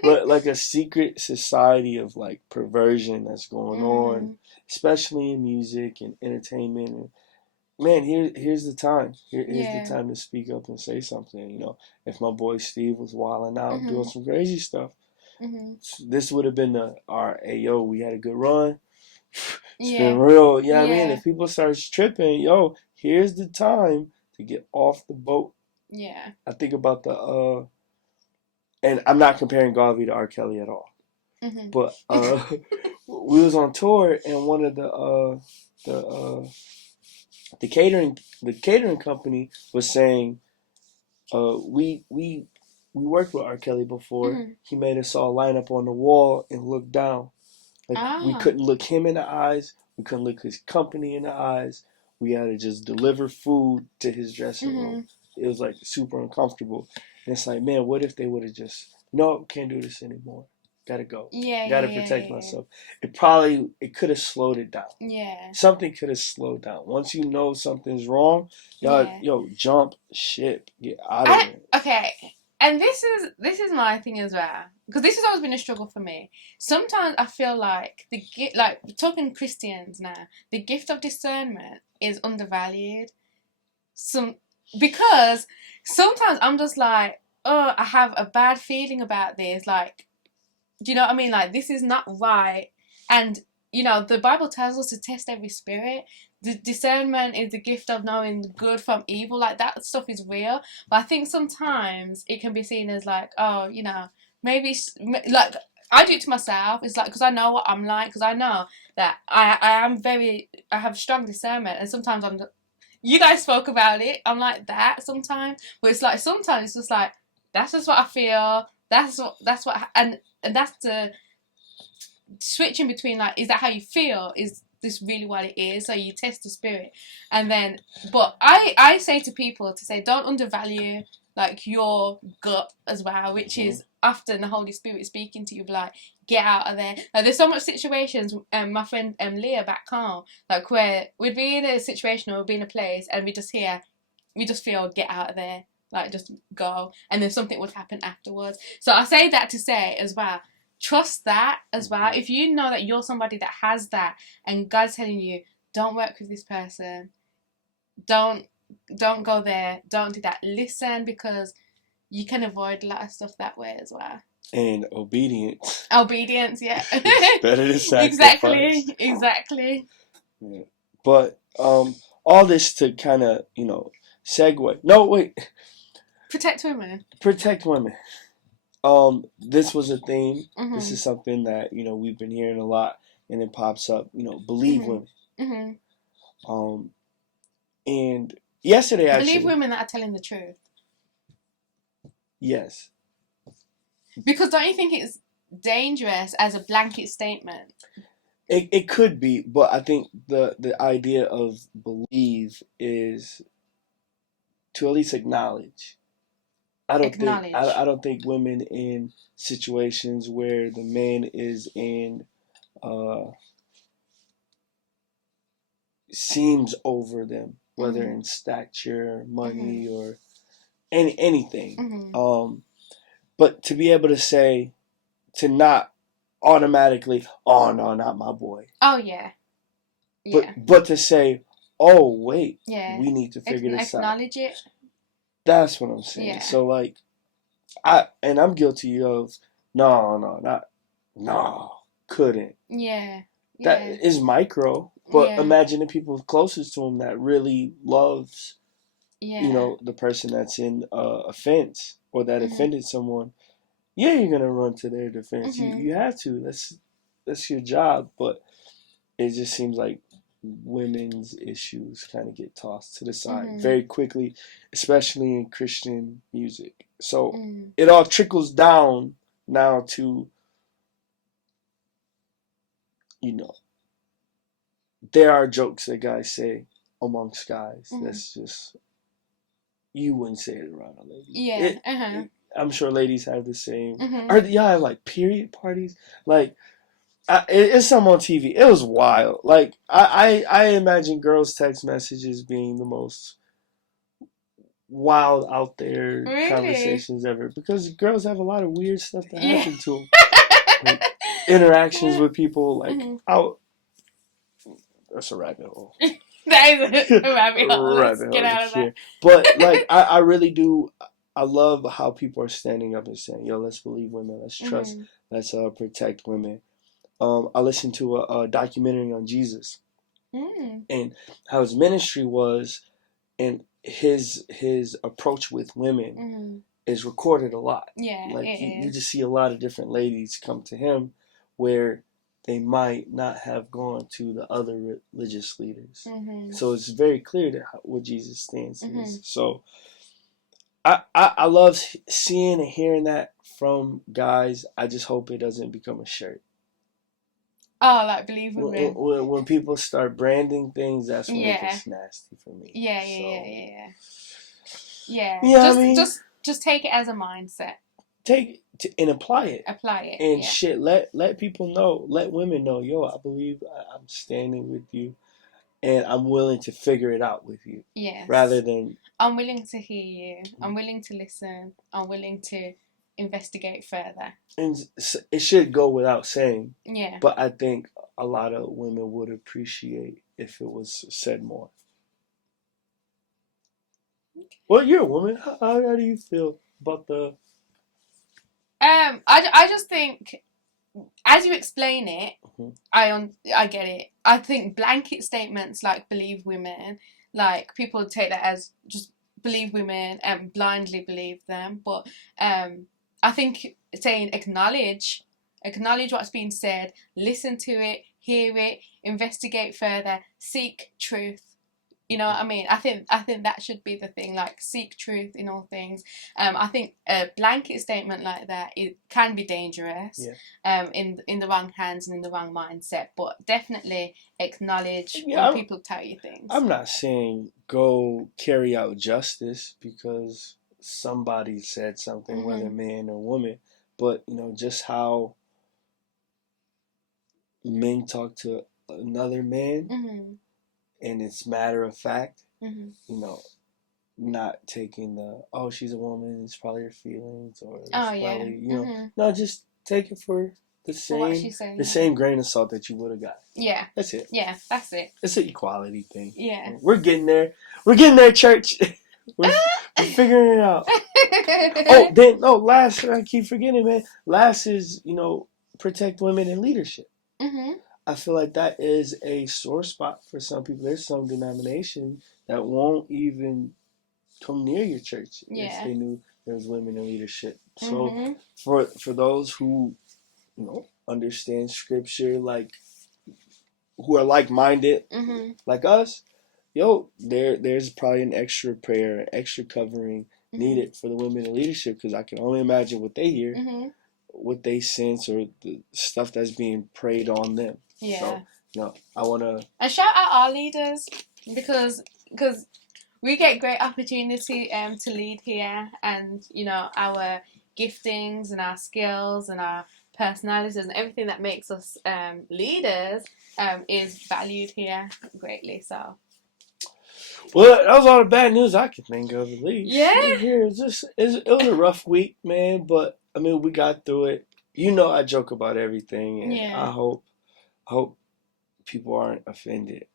but like a secret society of like perversion that's going on, especially in music and entertainment. And man, here's the time. Here's the time to speak up and say something. You know, if my boy Steve was wilding out, doing some crazy stuff, this would have been our hey yo, we had a good run. It's been real. You know what I mean? If people start tripping, yo, here's the time to get off the boat. Yeah. I think about the and I'm not comparing Garvey to R. Kelly at all. But we was on tour and one of the catering company was saying, we worked with R. Kelly before. He made us all line up on the wall and look down. Like we couldn't look him in the eyes. We couldn't look his company in the eyes. We had to just deliver food to his dressing room. It was like super uncomfortable. And it's like, man, what if they would have just, no, can't do this anymore. Gotta go. Gotta protect myself. It could have slowed it down. Something could have slowed down. Once you know something's wrong, yo, jump ship. Get out of there. Okay. And this is my thing as well, because this has always been a struggle for me. Sometimes I feel like like talking Christians now, the gift of discernment is undervalued. Because sometimes I'm just like, oh, I have a bad feeling about this. Like, do you know what I mean? Like, this is not right. And you know, the Bible tells us to test every spirit. The discernment is the gift of knowing good from evil. Like, that stuff is real. But I think sometimes it can be seen as like, oh, you know, maybe, like, I do it to myself. It's like, because I know what I'm like. Because I know that I have strong discernment. And sometimes you guys spoke about it. I'm like that sometimes. But it's like, sometimes it's just like, that's just what I feel. And that's the switching between, like, is that how you feel? Is this really what it is? So you test the spirit. And then, but I say to people to say, don't undervalue like your gut as well, which is often the Holy Spirit speaking to you, like, get out of there. Like, there's so much situations, my friend Leah back home, like, where we'd be in a situation or we'd be in a place and we just feel, get out of there, like, just go, and then something would happen afterwards. So I say that to say as well, trust that as well. If you know that you're somebody that has that and God's telling you, don't work with this person, don't go there, don't do that, listen, because you can avoid a lot of stuff that way as well. And obedience, yeah. It's better than sacrifice. Exactly. Yeah. But all this to kind of, you know, segue. No, wait. Protect women. This was a theme. This is something that, you know, we've been hearing a lot, and it pops up. You know, believe women. And yesterday, actually, believe women that are telling the truth. Yes. Because don't you think it's dangerous as a blanket statement? It could be, but I think the idea of believe is to at least acknowledge. I don't think women in situations where the man is in seems over them, whether in stature, money, or anything. But to be able to say, to not automatically, oh no, not my boy. Oh yeah. But to say, oh wait, we need to figure this out. Acknowledge it. That's what I'm saying. Yeah. So like, I'm guilty of couldn't. Yeah. That is micro, but imagine the people closest to him that really loves, you know, the person that's in offense or that offended someone. Yeah, you're gonna run to their defense. You have to. That's your job. But it just seems like women's issues kind of get tossed to the side very quickly, especially in Christian music. So it all trickles down now to, you know, there are jokes that guys say amongst guys. That's just, you wouldn't say it around a lady. Yeah. I'm sure ladies have the same. Or y'all have like period parties? Like, it's some on TV. It was wild. Like, I imagine girls' text messages being the most wild out there conversations ever, because girls have a lot of weird stuff that happen to them. Like, interactions with people, like out. That's a rabbit hole. That is a rabbit hole. Let's get out of that. But like, I really do. I love how people are standing up and saying, "Yo, let's believe women. Let's trust. Let's protect women." I listened to a documentary on Jesus, and how his ministry was, and his approach with women is recorded a lot. Yeah, like you just see a lot of different ladies come to him where they might not have gone to the other religious leaders. So it's very clear that what Jesus stands is. So I love seeing and hearing that from guys. I just hope it doesn't become a shirt. Oh, like believe women. When people start branding things, that's when it gets nasty for me. Yeah. Just take it as a mindset. And apply it. And yeah. shit, let people know. Let women know, yo, I believe I'm standing with you, and I'm willing to figure it out with you. Yes. Rather than, I'm willing to hear you. I'm willing to listen. I'm willing to investigate further. And it should go without saying. Yeah. But I think a lot of women would appreciate if it was said more. Well, you're a woman. How do you feel about the... I just think, as you explain it, I get it. I think blanket statements like believe women, like people take that as just believe women and blindly believe them. But I think saying acknowledge what's being said, listen to it, hear it, investigate further, seek truth. You know what I mean? I think that should be the thing. Like, seek truth in all things. I think a blanket statement like that, it can be dangerous. Yeah. In the wrong hands and in the wrong mindset. But definitely acknowledge when people tell you things. I'm not saying go carry out justice because somebody said something, whether man or woman, but just how men talk to another man. And it's matter of fact, not taking the, she's a woman, it's probably her feelings, or it's probably, no, just take it for the same grain of salt that you would have got. Yeah. That's it. Yeah, that's it. It's an equality thing. Yeah. We're getting there. We're getting there, church. we're figuring it out. Last, I keep forgetting, man. Last is, protect women in leadership. I feel like that is a sore spot for some people. There's some denomination that won't even come near your church if they knew there was women in leadership. So for those who understand scripture, like who are like-minded, like us, there's probably an extra prayer, extra covering needed for the women in leadership, because I can only imagine what they hear, what they sense, or the stuff that's being prayed on them. Yeah. So, I want to... And shout out our leaders, because we get great opportunity to lead here, and, our giftings and our skills and our personalities and everything that makes us leaders is valued here greatly, so... Well, that was all the bad news I could think of, at least. Yeah. Here, it was a rough week, man, but, we got through it. I joke about everything, and I hope people aren't offended.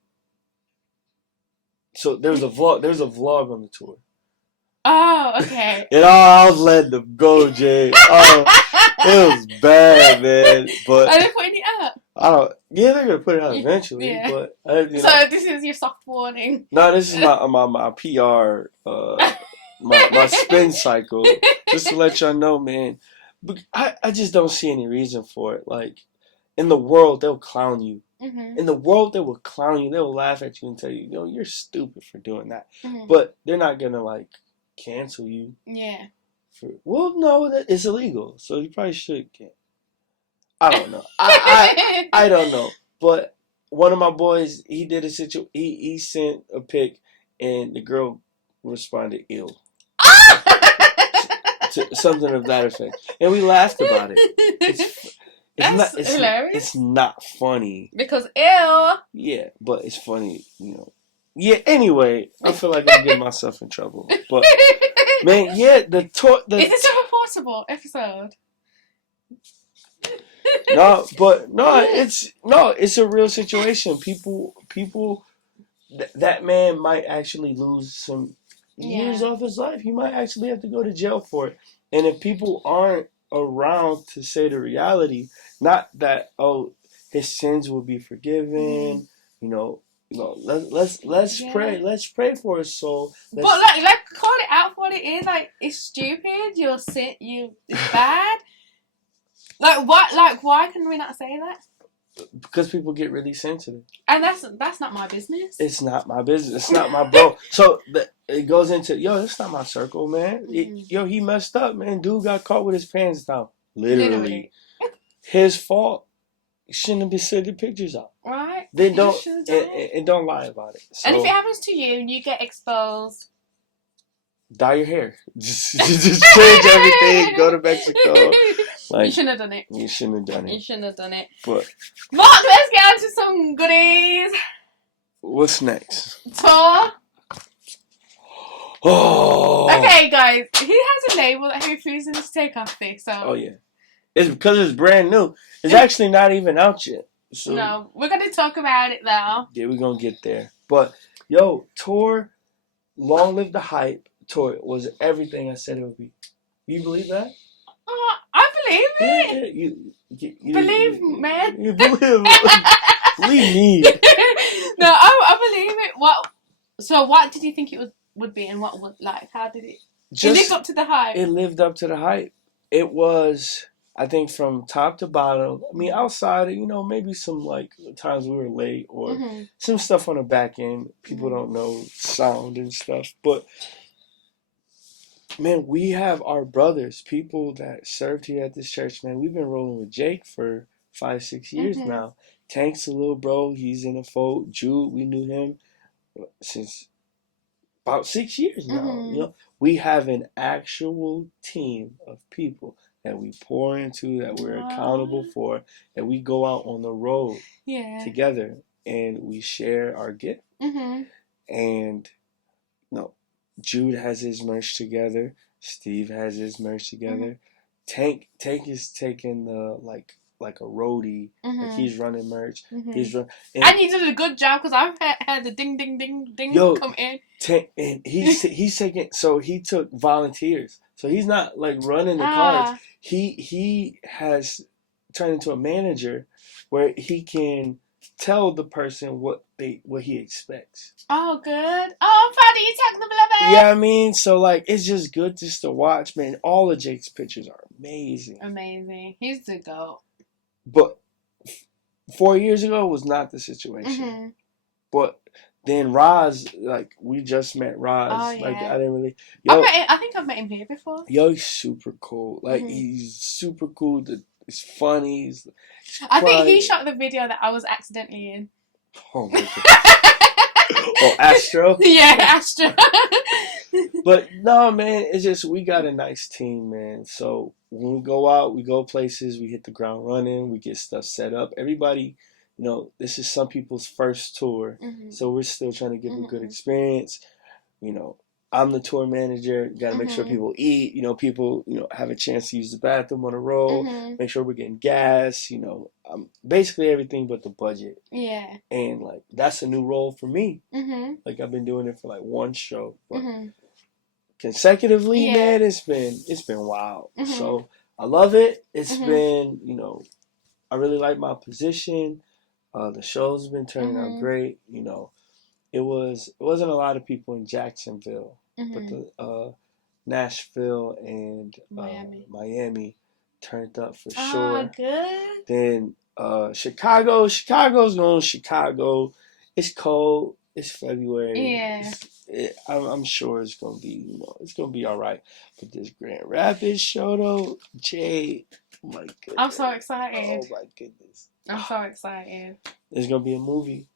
So there's a vlog on the tour. Oh, okay. And I was letting them go, Jade. It was bad, man. But are they putting it up? Yeah, they're gonna put it out eventually. Yeah. But so this is your soft warning. No, this is my PR, my spin cycle, just to let y'all know, man. But I just don't see any reason for it. Like, in the world, they'll clown you. In the world, they will clown you. They will laugh at you and tell you, you're stupid for doing that. But they're not gonna cancel you. Yeah. No, it's illegal, so you probably should. I don't know. I don't know. But one of my boys, he did a situation. He sent a pic, and the girl responded ill. To something of that effect, and we laughed about it. It's hilarious. It's not funny because ill. Yeah, but it's funny. Yeah. Anyway, I feel like I'm getting myself in trouble, but man, yeah, the tour. Is this a reportable episode? It's a real situation. People, that man might actually lose some years off his life. He might actually have to go to jail for it. And if people aren't around to say the reality, not that his sins will be forgiven, let's pray for his soul. But like call it out for what it is. Like, it's stupid. It's bad. Why can we not say that? Because people get really sensitive. And that's not my business. It's not my business. It's not my bro. So it goes into, it's not my circle, man. He messed up, man. Dude got caught with his pants down. Literally. His fault. You shouldn't have been sending pictures out. Right. Then don't lie about it. So, and if it happens to you and you get exposed, dye your hair. Just change everything. Go to Mexico. Like, you shouldn't have done it. You shouldn't have done it. You shouldn't have done it. But Mark, let's get on to some goodies. What's next? Tour. Oh. Okay, guys. He has a label that he refuses to take off this. So. Oh yeah. It's because it's brand new. It's actually not even out yet. So, no, we're gonna talk about it though. Yeah, we're gonna get there. But tour, long live the hype. Tour was everything I said it would be. You believe that? I believe it. Yeah, you believe, man. You believe me. No, I believe it. What did you think it would be, and what would how did it? It lived up to the hype. It lived up to the hype. It was, I think, from top to bottom. I mean, outside, maybe some times we were late or some stuff on the back end. People don't know sound and stuff, but. Man, we have our brothers, people that served here at this church, man. We've been rolling with Jake for 5-6 years now. Tank's a little bro. He's in a fold. Jude, we knew him since about 6 years now. We have an actual team of people that we pour into, that we're accountable for, that we go out on the road together and we share our gift. And Jude has his merch together. Steve has his merch together. Tank is taking the like a roadie. Like he's running merch. He's and he did a good job because I've had the ding ding ding ding come in. Tank, and he's taking. So he took volunteers. So he's not running the cards. He has turned into a manager where he can tell the person what he expects. Oh, good. Oh, I'm proud of you, Tank the Beloved. Yeah, I mean, so it's just good just to watch, man. All of Jake's pictures are amazing. Amazing. He's the GOAT. But 4 years ago was not the situation. But then Roz, we just met Roz. Oh, yeah. I didn't really. I think I've met him here before. He's super cool. He's super cool. He's funny. I think he shot the video that I was accidentally in. Oh my god. Oh, Astro? Yeah, Astro. But no, man, it's just we got a nice team, man. So when we go out, we go places, we hit the ground running, we get stuff set up. Everybody, this is some people's first tour. So we're still trying to give a good experience. I'm the tour manager. Got to make sure people eat. People have a chance to use the bathroom on the road. Make sure we're getting gas. Basically everything but the budget. Yeah. And that's a new role for me. I've been doing it for one show, but consecutively, man, it's been wild. So I love it. It's been I really like my position. The show's been turning out great. It wasn't a lot of people in Jacksonville, but the Nashville and Miami turned up for sure. Oh, good. Then Chicago's going to Chicago. It's cold. It's February. Yeah. I'm sure it's gonna be it's gonna be all right. But this Grand Rapids show though, Jade, oh my goodness. I'm so excited. Oh my goodness. I'm so excited. There's gonna be a movie.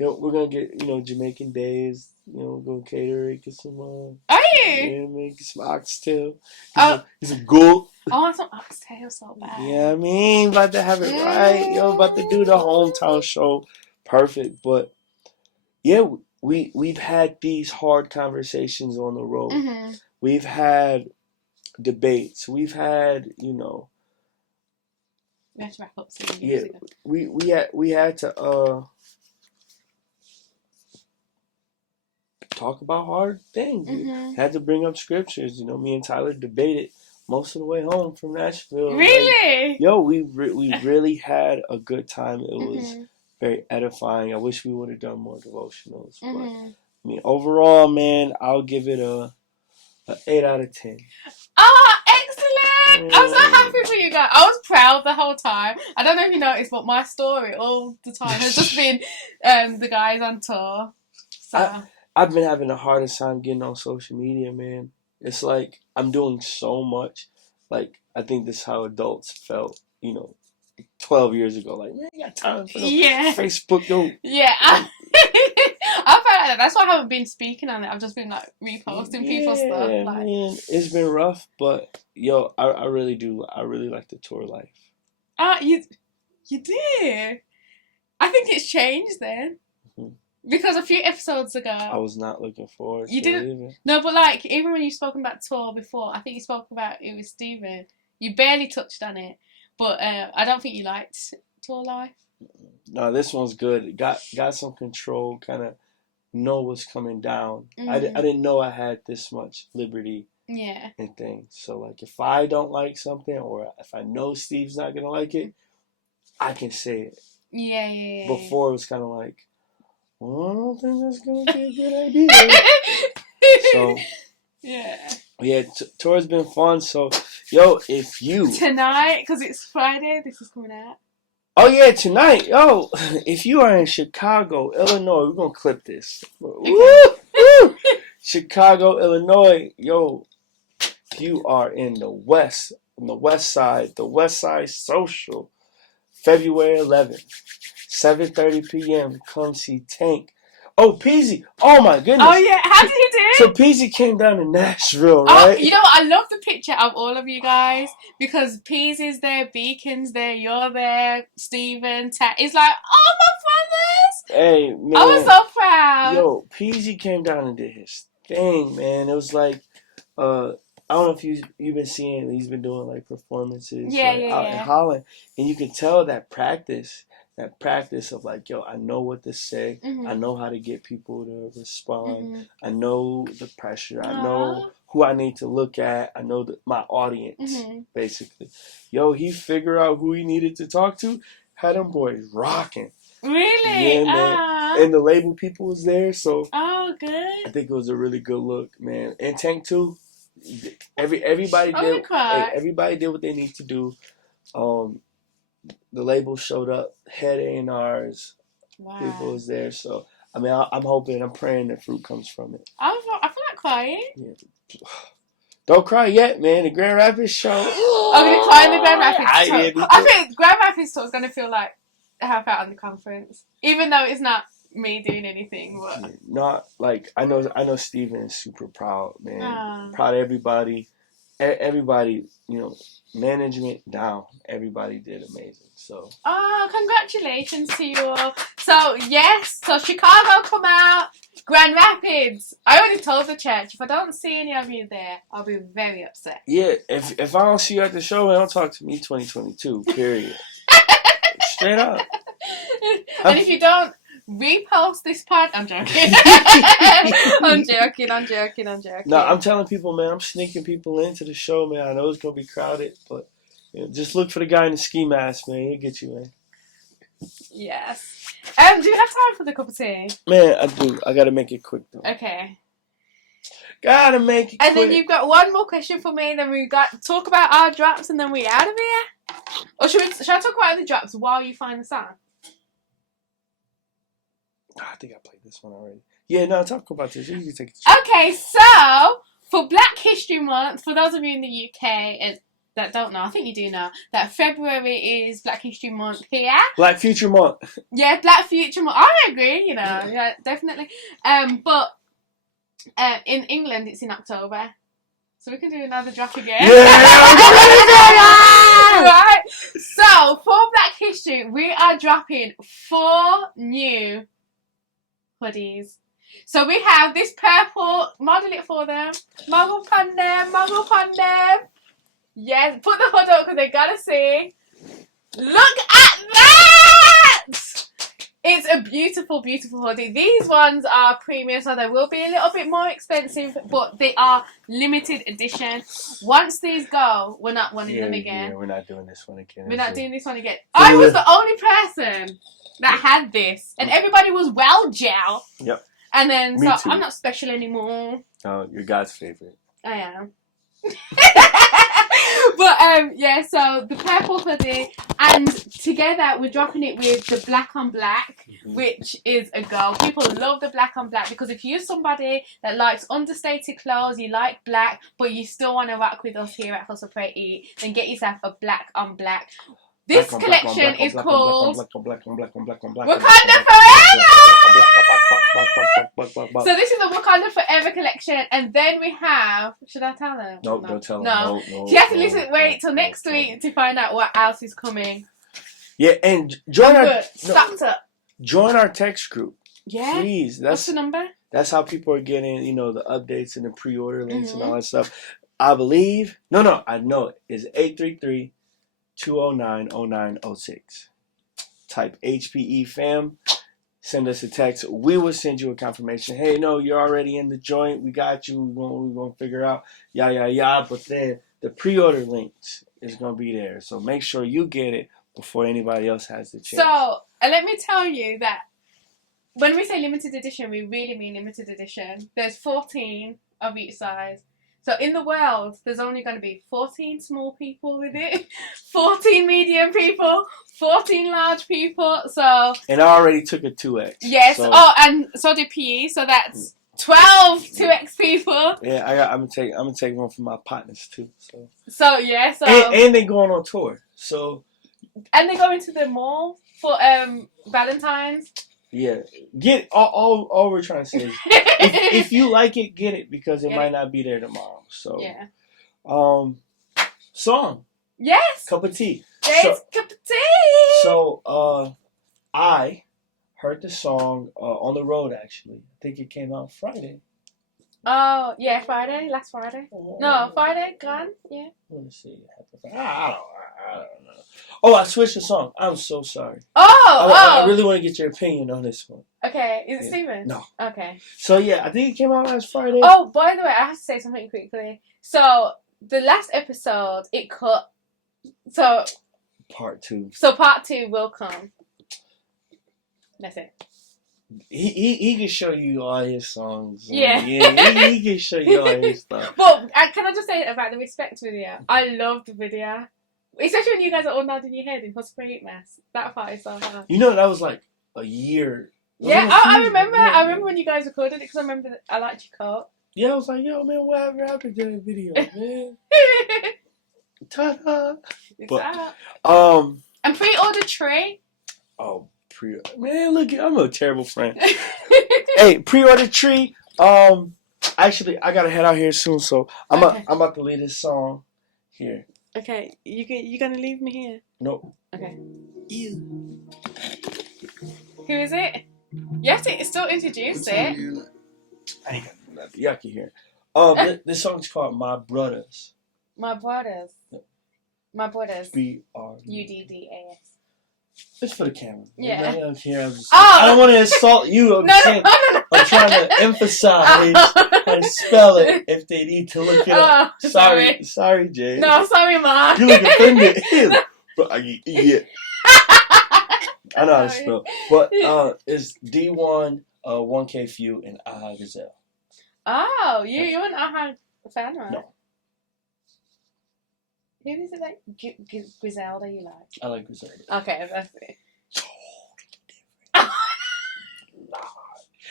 We're gonna get Jamaican days. We're gonna cater it, get some. Are you? Yeah, man, get some oxtail. Get some goat. I want some oxtail so bad. Yeah, I mean, about to have it right. About to do the hometown show, perfect. But yeah, we've had these hard conversations on the road. Mm-hmm. We've had debates. We've had, We have to wrap up soon. Yeah, we had to talk about hard things. Mm-hmm. Had to bring up scriptures. Me and Tyler debated most of the way home from Nashville. Really? We really had a good time. It was very edifying. I wish we would have done more devotionals. But overall, man, I'll give it a 8 out of 10. Oh, excellent! I'm so happy for you guys. I was proud the whole time. I don't know if you noticed, but my story all the time has just been the guys on tour. So I've been having the hardest time getting on social media, man. It's like I'm doing so much. Like, I think this is how adults felt, 12 years ago. Like, man, you got time for Facebook, yo. Yeah. I found that. That's why I haven't been speaking on it. I've just been like reposting people's stuff. Like, man, it's been rough, but I really do. I really like the tour life. You do. I think it's changed then. Because a few episodes ago, I was not looking forward. You didn't. Leaving. No, but like even when you spoken about tour before, I think you spoke about it with Stephen. You barely touched on it, but I don't think you liked tour life. No, this one's good. Got some control. Kind of know what's coming down. I didn't know I had this much liberty. Yeah. And things. So like, if I don't like something, or if I know Steve's not gonna like it, I can say it. Yeah. Before it was kind of like, well, I don't think that's gonna be a good idea. So yeah, tour's been fun. So if you tonight, because it's Friday, this is coming out. Oh yeah, tonight, if you are in Chicago, Illinois, we're gonna clip this. Okay. Woo! Chicago, Illinois, if you are in the West Side, the West Side Social, February 11th. 7:30 p.m. Come see Tank. Oh, Peasy. Oh, my goodness. Oh, yeah. How did you do? So, Peasy came down to Nashville, right? Oh, you know what? I love the picture of all of you guys because Peasy's there, Beacon's there, you're there, Stephen, It's like, oh, my brothers. Hey, man. I was so proud. Peasy came down and did his thing, man. It was like, I don't know if you've been seeing, he's been doing like performances out in Holland, and you can tell that practice of like, I know what to say, I know how to get people to respond, I know the pressure, I know who I need to look at, I know my audience, basically. He figured out who he needed to talk to, had them boys rocking. Really? Yeah, man. And the label people was there, so good. I think it was a really good look, man. And Tank too. Everybody did what they need to do. The label showed up, head A&Rs, people was there. So I mean, I'm hoping, I'm praying that fruit comes from it. I feel like crying. Yeah. Don't cry yet, man. The Grand Rapids show. I'm gonna cry in the Grand Rapids show. I think Grand Rapids show is gonna feel like how I felt on the conference, even though it's not me doing anything. But not like I know Steven is super proud, man. Proud of everybody. Everybody, management down. Everybody did amazing. So congratulations to you all. So Chicago come out, Grand Rapids. I already told the church if I don't see any of you there, I'll be very upset. Yeah, if I don't see you at the show, don't talk to me 2022. Period. Straight up. And if you don't repost this part, I'm joking. I'm joking. No, I'm telling people, man, I'm sneaking people into the show, man. I know it's gonna be crowded, but just look for the guy in the ski mask, man. He'll get you, man. Yes. Do you have time for the cup of tea? Man, I do. I gotta make it quick though. Okay. Gotta make it quick. And then you've got one more question for me, then we got talk about our drops and then we out of here? Or should I talk about the drops while you find the song? I think I played this one already. Yeah, no, talk about this. You can take it. Okay, so for Black History Month, for those of you in the UK that don't know, I think you do know, that February is Black History Month here. Black Future Month. Yeah, Black Future Month. I agree, yeah, definitely. But in England, it's in October. So we can do another drop again. Yeah! Right? So, for Black History, we are dropping 4 new hoodies. So we have this purple. Model it for them. Muggle upon them. Muggle upon them. Yes. Put the hood up because they gotta see. Look at that! It's a beautiful, beautiful hoodie. These ones are premium, so they will be a little bit more expensive, but they are limited edition. Once these go, we're not wanting them again. Yeah, we're not doing this one again. We're not doing this one again. I was the only person that had this, and everybody was well gel. Yep. And then, Me too. I'm not special anymore. Oh, you're God's favorite. I am. But yeah, so the purple hoodie, and together we're dropping it with the black on black, which is a go. People love the black on black because if you're somebody that likes understated clothes, you like black, but you still want to rock with us here at Hustle Pray Eat, then get yourself a black on black. This collection is called Wakanda Forever! So this is the Wakanda Forever collection, and then we have... Should I tell them? Nope, don't tell them. No. No, You have to wait till next week to find out what else is coming. Yeah, and join our text group. Yeah. Please. What's the number? That's how people are getting, the updates and the pre-order links and all that stuff. I believe... No, I know it. It's 833-209-0906. Type HPE fam. Send us a text. We will send you a confirmation. Hey, no, you're already in the joint. We got you. We're going to figure out. Yeah. But then the pre-order links is going to be there. So make sure you get it before anybody else has the chance. So, let me tell you that when we say limited edition, we really mean limited edition. There's 14 of each size. So in the world, there's only going to be 14 small people with it, 14 medium people, 14 large people. So and I already took a 2X. Yes. So. Oh, and so did PE. So that's 12 2X people. Yeah, I'm gonna take one for my partners too. So yeah. So and they going on tour. So. And they go into the mall for Valentine's. Yeah, get all we're trying to say is if you like it, get it because it might not be there tomorrow. So yeah. Song. Yes. Cup of tea. Jade's cup of tea. So I heard the song on the road actually. I think it came out Friday. Oh yeah, Friday. Last Friday. No, Friday. Gone. Yeah. Let me see. I don't know. Oh, I switched the song. I'm so sorry. I really want to get your opinion on this one. Okay. Is it Steven? No. Okay. So, yeah, I think it came out last Friday. Oh, by the way, I have to say something quickly. So, the last episode, it cut. So... Part 2. So, part 2 will come. That's it. He can show you all his songs. Yeah. He can show you all his stuff. But can I just say about the Respect video? I love the video. Especially when you guys are all nodding your head in Hustle Mess. That part is so hard. That was like a year. Yeah, I remember. Yeah. I remember when you guys recorded it because I remember I liked your coat. Yeah, I was like, yo, man, what happened to that video, man? Ta-da! But, and pre-order Tree. Oh, man, look, I'm a terrible friend. Hey, pre-order Tree. Actually, I gotta head out here soon, so I'm about to leave this song here. Okay, you gonna leave me here? Nope. Okay. You. Who is it? You have to still introduce it. I ain't got nothing. Y'all can hear. This song's called My Brothers. My Brothers. My Brothers. BRUDDAS. It's for the camera. Yeah. I don't care. I don't want to insult you. I'm saying, I'm trying to emphasize how to spell it if they need to look it up. Sorry, Jade. No, sorry, Mark. You look offended. Yeah. I know how to spell. But it's D1, 1K Few, and Aha Gazelle. Oh, you're an Aha fan, right? No. Who is it like Griselda you like? I like Griselda. Okay, that's it.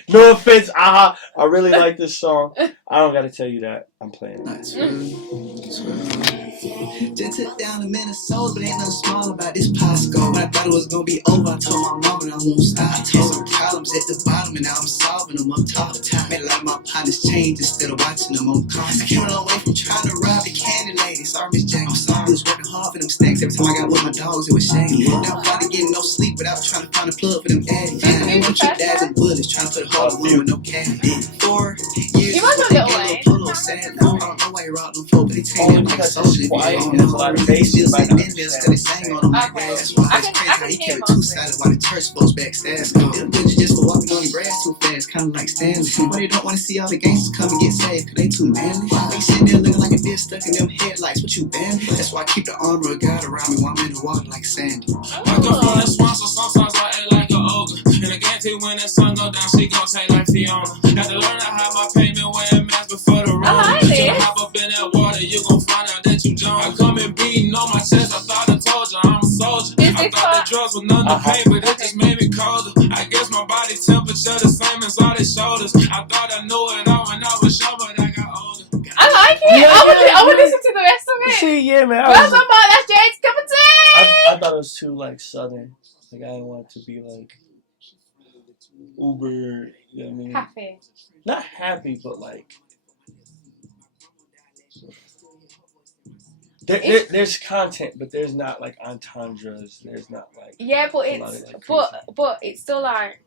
No offense, Aha. I really like this song. I don't gotta tell you that. I'm playing it. Just took down to Minnesota, but ain't nothing small about this Pasco. When I thought it was gonna be over, I told my mama I won't stop. I told her problems at the bottom, and now I'm solving them up top. Made a lot of my partners change instead of watching them on cars. I came a long way from trying to rob the candy lady. Sorry, Miss Jane, I'm sorry. I was working hard for them stacks. Every time I got with my dogs, it was shame. Now I'm finally getting no sleep without trying to find a plug for them daddies. I want to keep dads and bullies. feelings. Try to put a whole room with no cat. 4 years. You might not get away. Polo sad. I don't know why you rock them folk, but they take them like social. Quiet and there's a lot of bass. Still say business, cause they sang on them like that. That's why it's crazy how he carried two sides while the church folks backstab. Them bitches just for walking on the grass too fast, kinda like Stanley. But they don't wanna see all the gangsters come and get saved, cause they too manly. They sitting there looking like a bitch stuck in them headlights. What you bandit? That's why I keep the armor of God around me while I'm in the water like Sandy. I come from the swamp, so sometimes I act like an ogre. And I guarantee when that sun go down, she gon' take like Fiona. Had to learn how my payment wear a mask before the road. Should I hop up in that water, you gon' find out that you John. I come and beating on my chest, I thought I told you I'm a soldier. I thought the drugs were none to pay, but it just made me colder. I guess my body temperature the same as all their shoulders. I thought I knew it all when I was young, but I got older. I like it. I would listen to the rest of it. See, yeah, man. Well done, Mark. That's Jade's cup of tea. I thought it was too like southern. Like I didn't want it to be like uber. You know what I mean? Happy. Not happy, but like there's content, but there's not like entendres. There's not like but it's still like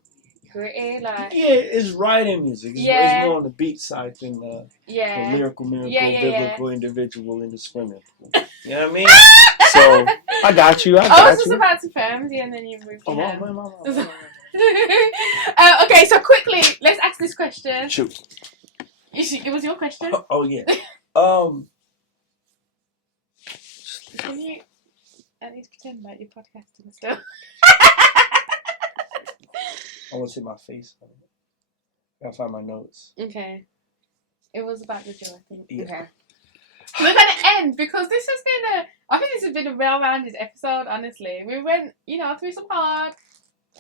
gritty, like it's writing music. It's more on the beat side than the lyrical, biblical individual in the swimming pool. You know what I mean? So I got you. I was just about to film you, and then you moved. Okay, so quickly, let's ask this question. Shoot. It was your question. Oh yeah. Can you at least pretend like you're podcasting and stuff? I want to see my face. I gotta find my notes. Okay. It was about the jaw, I think. Yeah. Okay. We're gonna end because this has been a well-rounded episode. Honestly, we went, through some hard,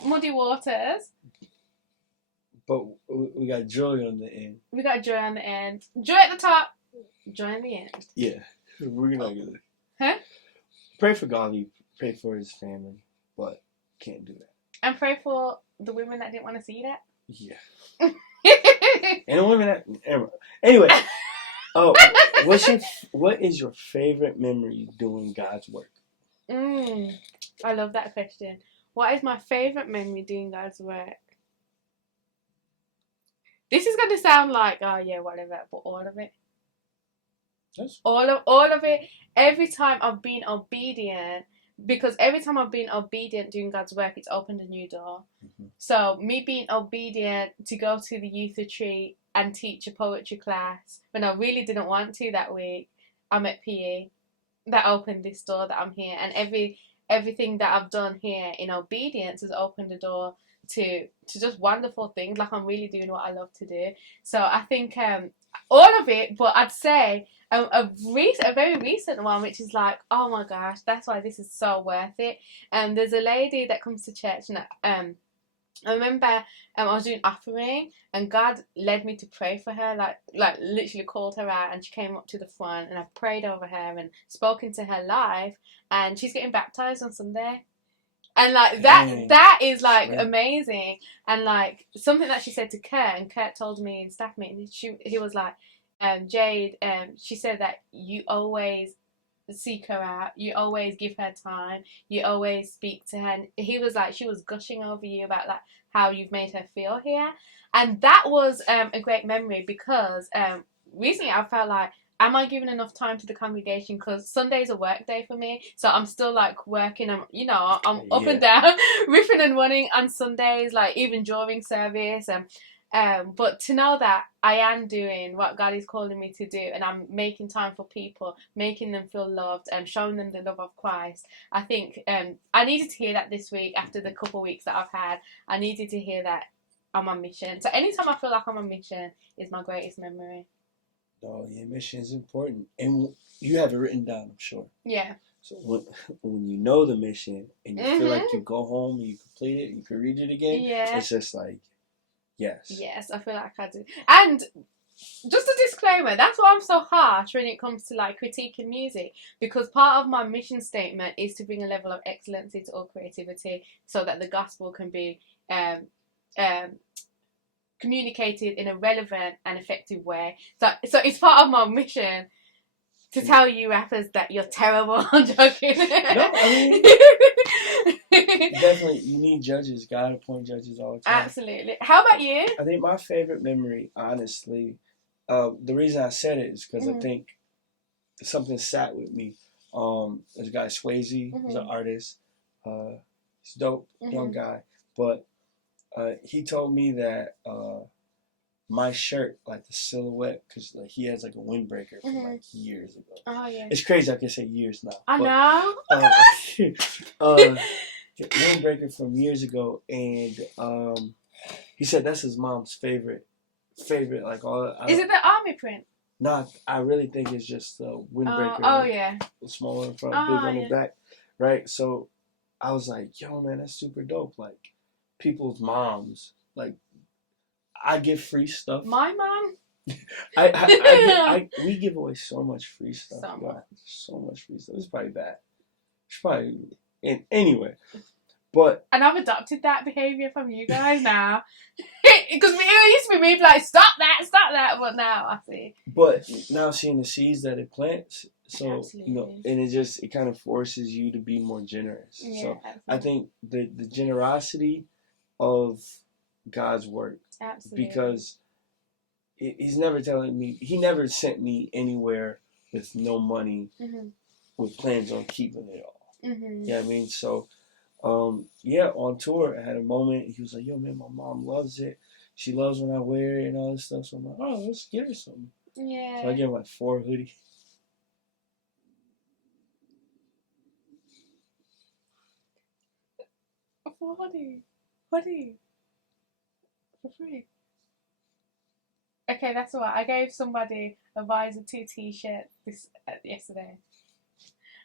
muddy waters. But we got joy on the end. We got joy on the end. Joy at the top. Joy on the end. Yeah, we're not gonna. Huh? Pray for Golly. Pray for his family, but can't do that. And pray for the women that didn't want to see that. Yeah. And the women that. Anyway. Oh, what is your favorite memory doing God's work? I love that question. What is my favorite memory doing God's work? This is gonna sound like, oh yeah, whatever, but all of it. Yes. All of it. Every time I've been obedient, because every time I've been obedient doing God's work, it's opened a new door. Mm-hmm. So me being obedient to go to the youth retreat and teach a poetry class when I really didn't want to that week, I'm at PE. That opened this door that I'm here, and everything that I've done here in obedience has opened the door to just wonderful things. Like I'm really doing what I love to do. So I think all of it, but I'd say a very recent one, which is like, oh my gosh, that's why this is so worth it. And there's a lady that comes to church, and I remember I was doing offering, and God led me to pray for her, like literally called her out, and she came up to the front, and I prayed over her and spoke into her life, and she's getting baptized on Sunday. And like that is like amazing. And like something that she said to Kurt, and Kurt told me in staff meeting, he was like, Jade, she said that you always seek her out, you always give her time, you always speak to her. And he was like, she was gushing over you about like how you've made her feel here. And that was a great memory, because recently I felt like, am I giving enough time to the congregation? Because Sunday's a work day for me, so I'm still like working. I'm up and down, riffing and running on Sundays, like even during service. But to know that I am doing what God is calling me to do, and I'm making time for people, making them feel loved, and showing them the love of Christ. I think I needed to hear that this week after the couple of weeks that I've had. I needed to hear that I'm on mission. So anytime I feel like I'm on mission is my greatest memory. Oh, yeah, mission is important. And you have it written down, I'm sure. Yeah. So when you know the mission and you feel like you go home and you complete it, you can read it again, it's just like, yes. Yes, I feel like I do. And just a disclaimer, that's why I'm so harsh when it comes to like critiquing music, because part of my mission statement is to bring a level of excellency to all creativity so that the gospel can be communicated in a relevant and effective way. So it's part of my mission to tell you rappers that you're terrible. I'm joking. No, I mean, Definitely, you need judges. Gotta appoint judges all the time. Absolutely. How about you? I think my favorite memory, honestly, the reason I said it is because I think something sat with me. There's a guy, Swayze, he's an artist. He's dope, young guy. But he told me that my shirt, like the silhouette, because like, he has like a windbreaker from like years ago. Oh, yeah. It's crazy I can say years now. I know. Windbreaker from years ago, and he said that's his mom's favorite. Like all. Is it the army print? No, I really think it's just the windbreaker. Yeah. The small in front, big on the back, right? So I was like, yo, man, that's super dope. Like people's moms, like I give free stuff. My mom. We give away so much free stuff. So much free stuff. It's probably bad. It's probably anyway. And I've adopted that behaviour from you guys now. Because it used to be me like, stop that, but now I see. But now seeing the seeds that it plants, so Absolutely. you know, and it kind of forces you to be more generous. Yeah, so absolutely. I think the generosity of God's work, absolutely. because he's never telling me, he never sent me anywhere with no money, with plans on keeping it all. You know what I mean? So. On tour, I had a moment. He was like, yo, man, my mom loves it. She loves when I wear it and all this stuff. So I'm like, oh, let's give her something. Yeah. So I gave him like 4 hoodies. Hoodie. For free. Okay, that's all right. I gave somebody a Visor 2 t-shirt yesterday.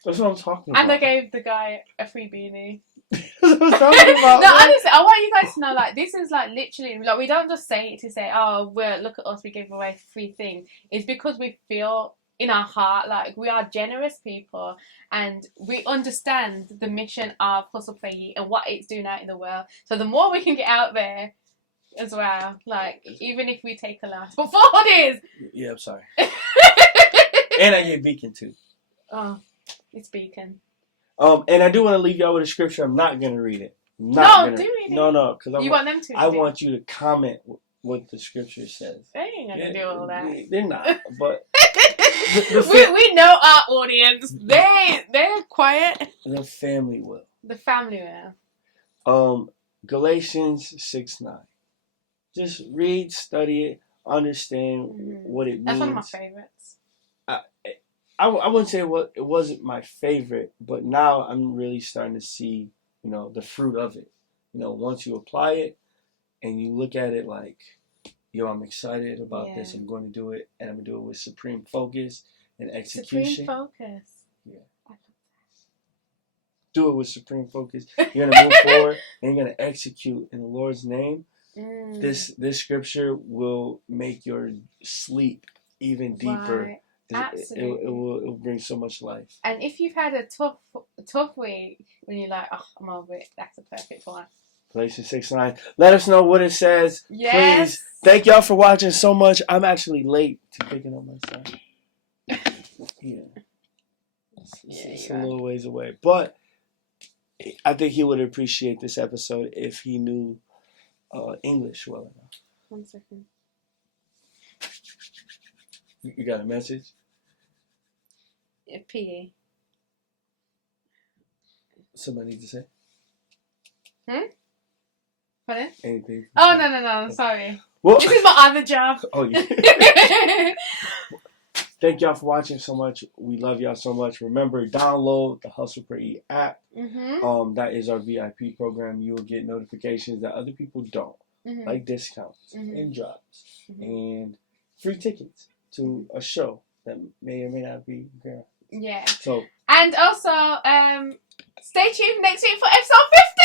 That's what I'm talking about. And I gave the guy a free beanie. That's what I'm talking about. No, honestly, I want you guys to know, like, this is like literally, like, we don't just say it to say, oh, look at us, we give away free thing. It's because we feel in our heart like we are generous people, and we understand the mission of Hustle Pray Eat and what it's doing out in the world. So the more we can get out there as well, like, even if we take a loss. But 4 hoodies! Yeah, I'm sorry. And I gave Beacon too. Oh, it's Beacon. And I do want to leave y'all with a scripture. I'm not going to read it. Do read it. No, because you want them to. I want you to comment what the scripture says. They ain't gonna do all that. They're not, but we know our audience. They're quiet. The family will. The family will. Galatians 6:9. Just read, study it, understand what it means. That's one of my favorites. I wouldn't say it wasn't my favorite, but now I'm really starting to see, you know, the fruit of it. You know, once you apply it and you look at it like, yo, I'm excited about this. I'm going to do it, and I'm going to do it with supreme focus and execution. Supreme focus. Yeah. Do it with supreme focus. You're going to move forward, and you're going to execute in the Lord's name. This scripture will make your sleep even deeper. Right. Absolutely. It will bring so much life. And if you've had a tough week, when you're like, oh, I'm over it, that's a perfect one. Galatians 6:9. Let us know what it says. Yes. Please. Thank y'all for watching so much. I'm actually late to picking up my son. Yeah. It's a little ways away. But I think he would appreciate this episode if he knew English well enough. 1 second. You got a message? PE. Somebody need to say? Pardon? Anything? Oh, no, sorry. Well, this is my other job. Oh, yeah. Thank y'all for watching so much. We love y'all so much. Remember, download the Hustle Pray Eat app. That is our VIP program. You'll get notifications that other people don't, like discounts and drops and free tickets to a show that may or may not be there. Yeah. So. And also, stay tuned next week for episode 50.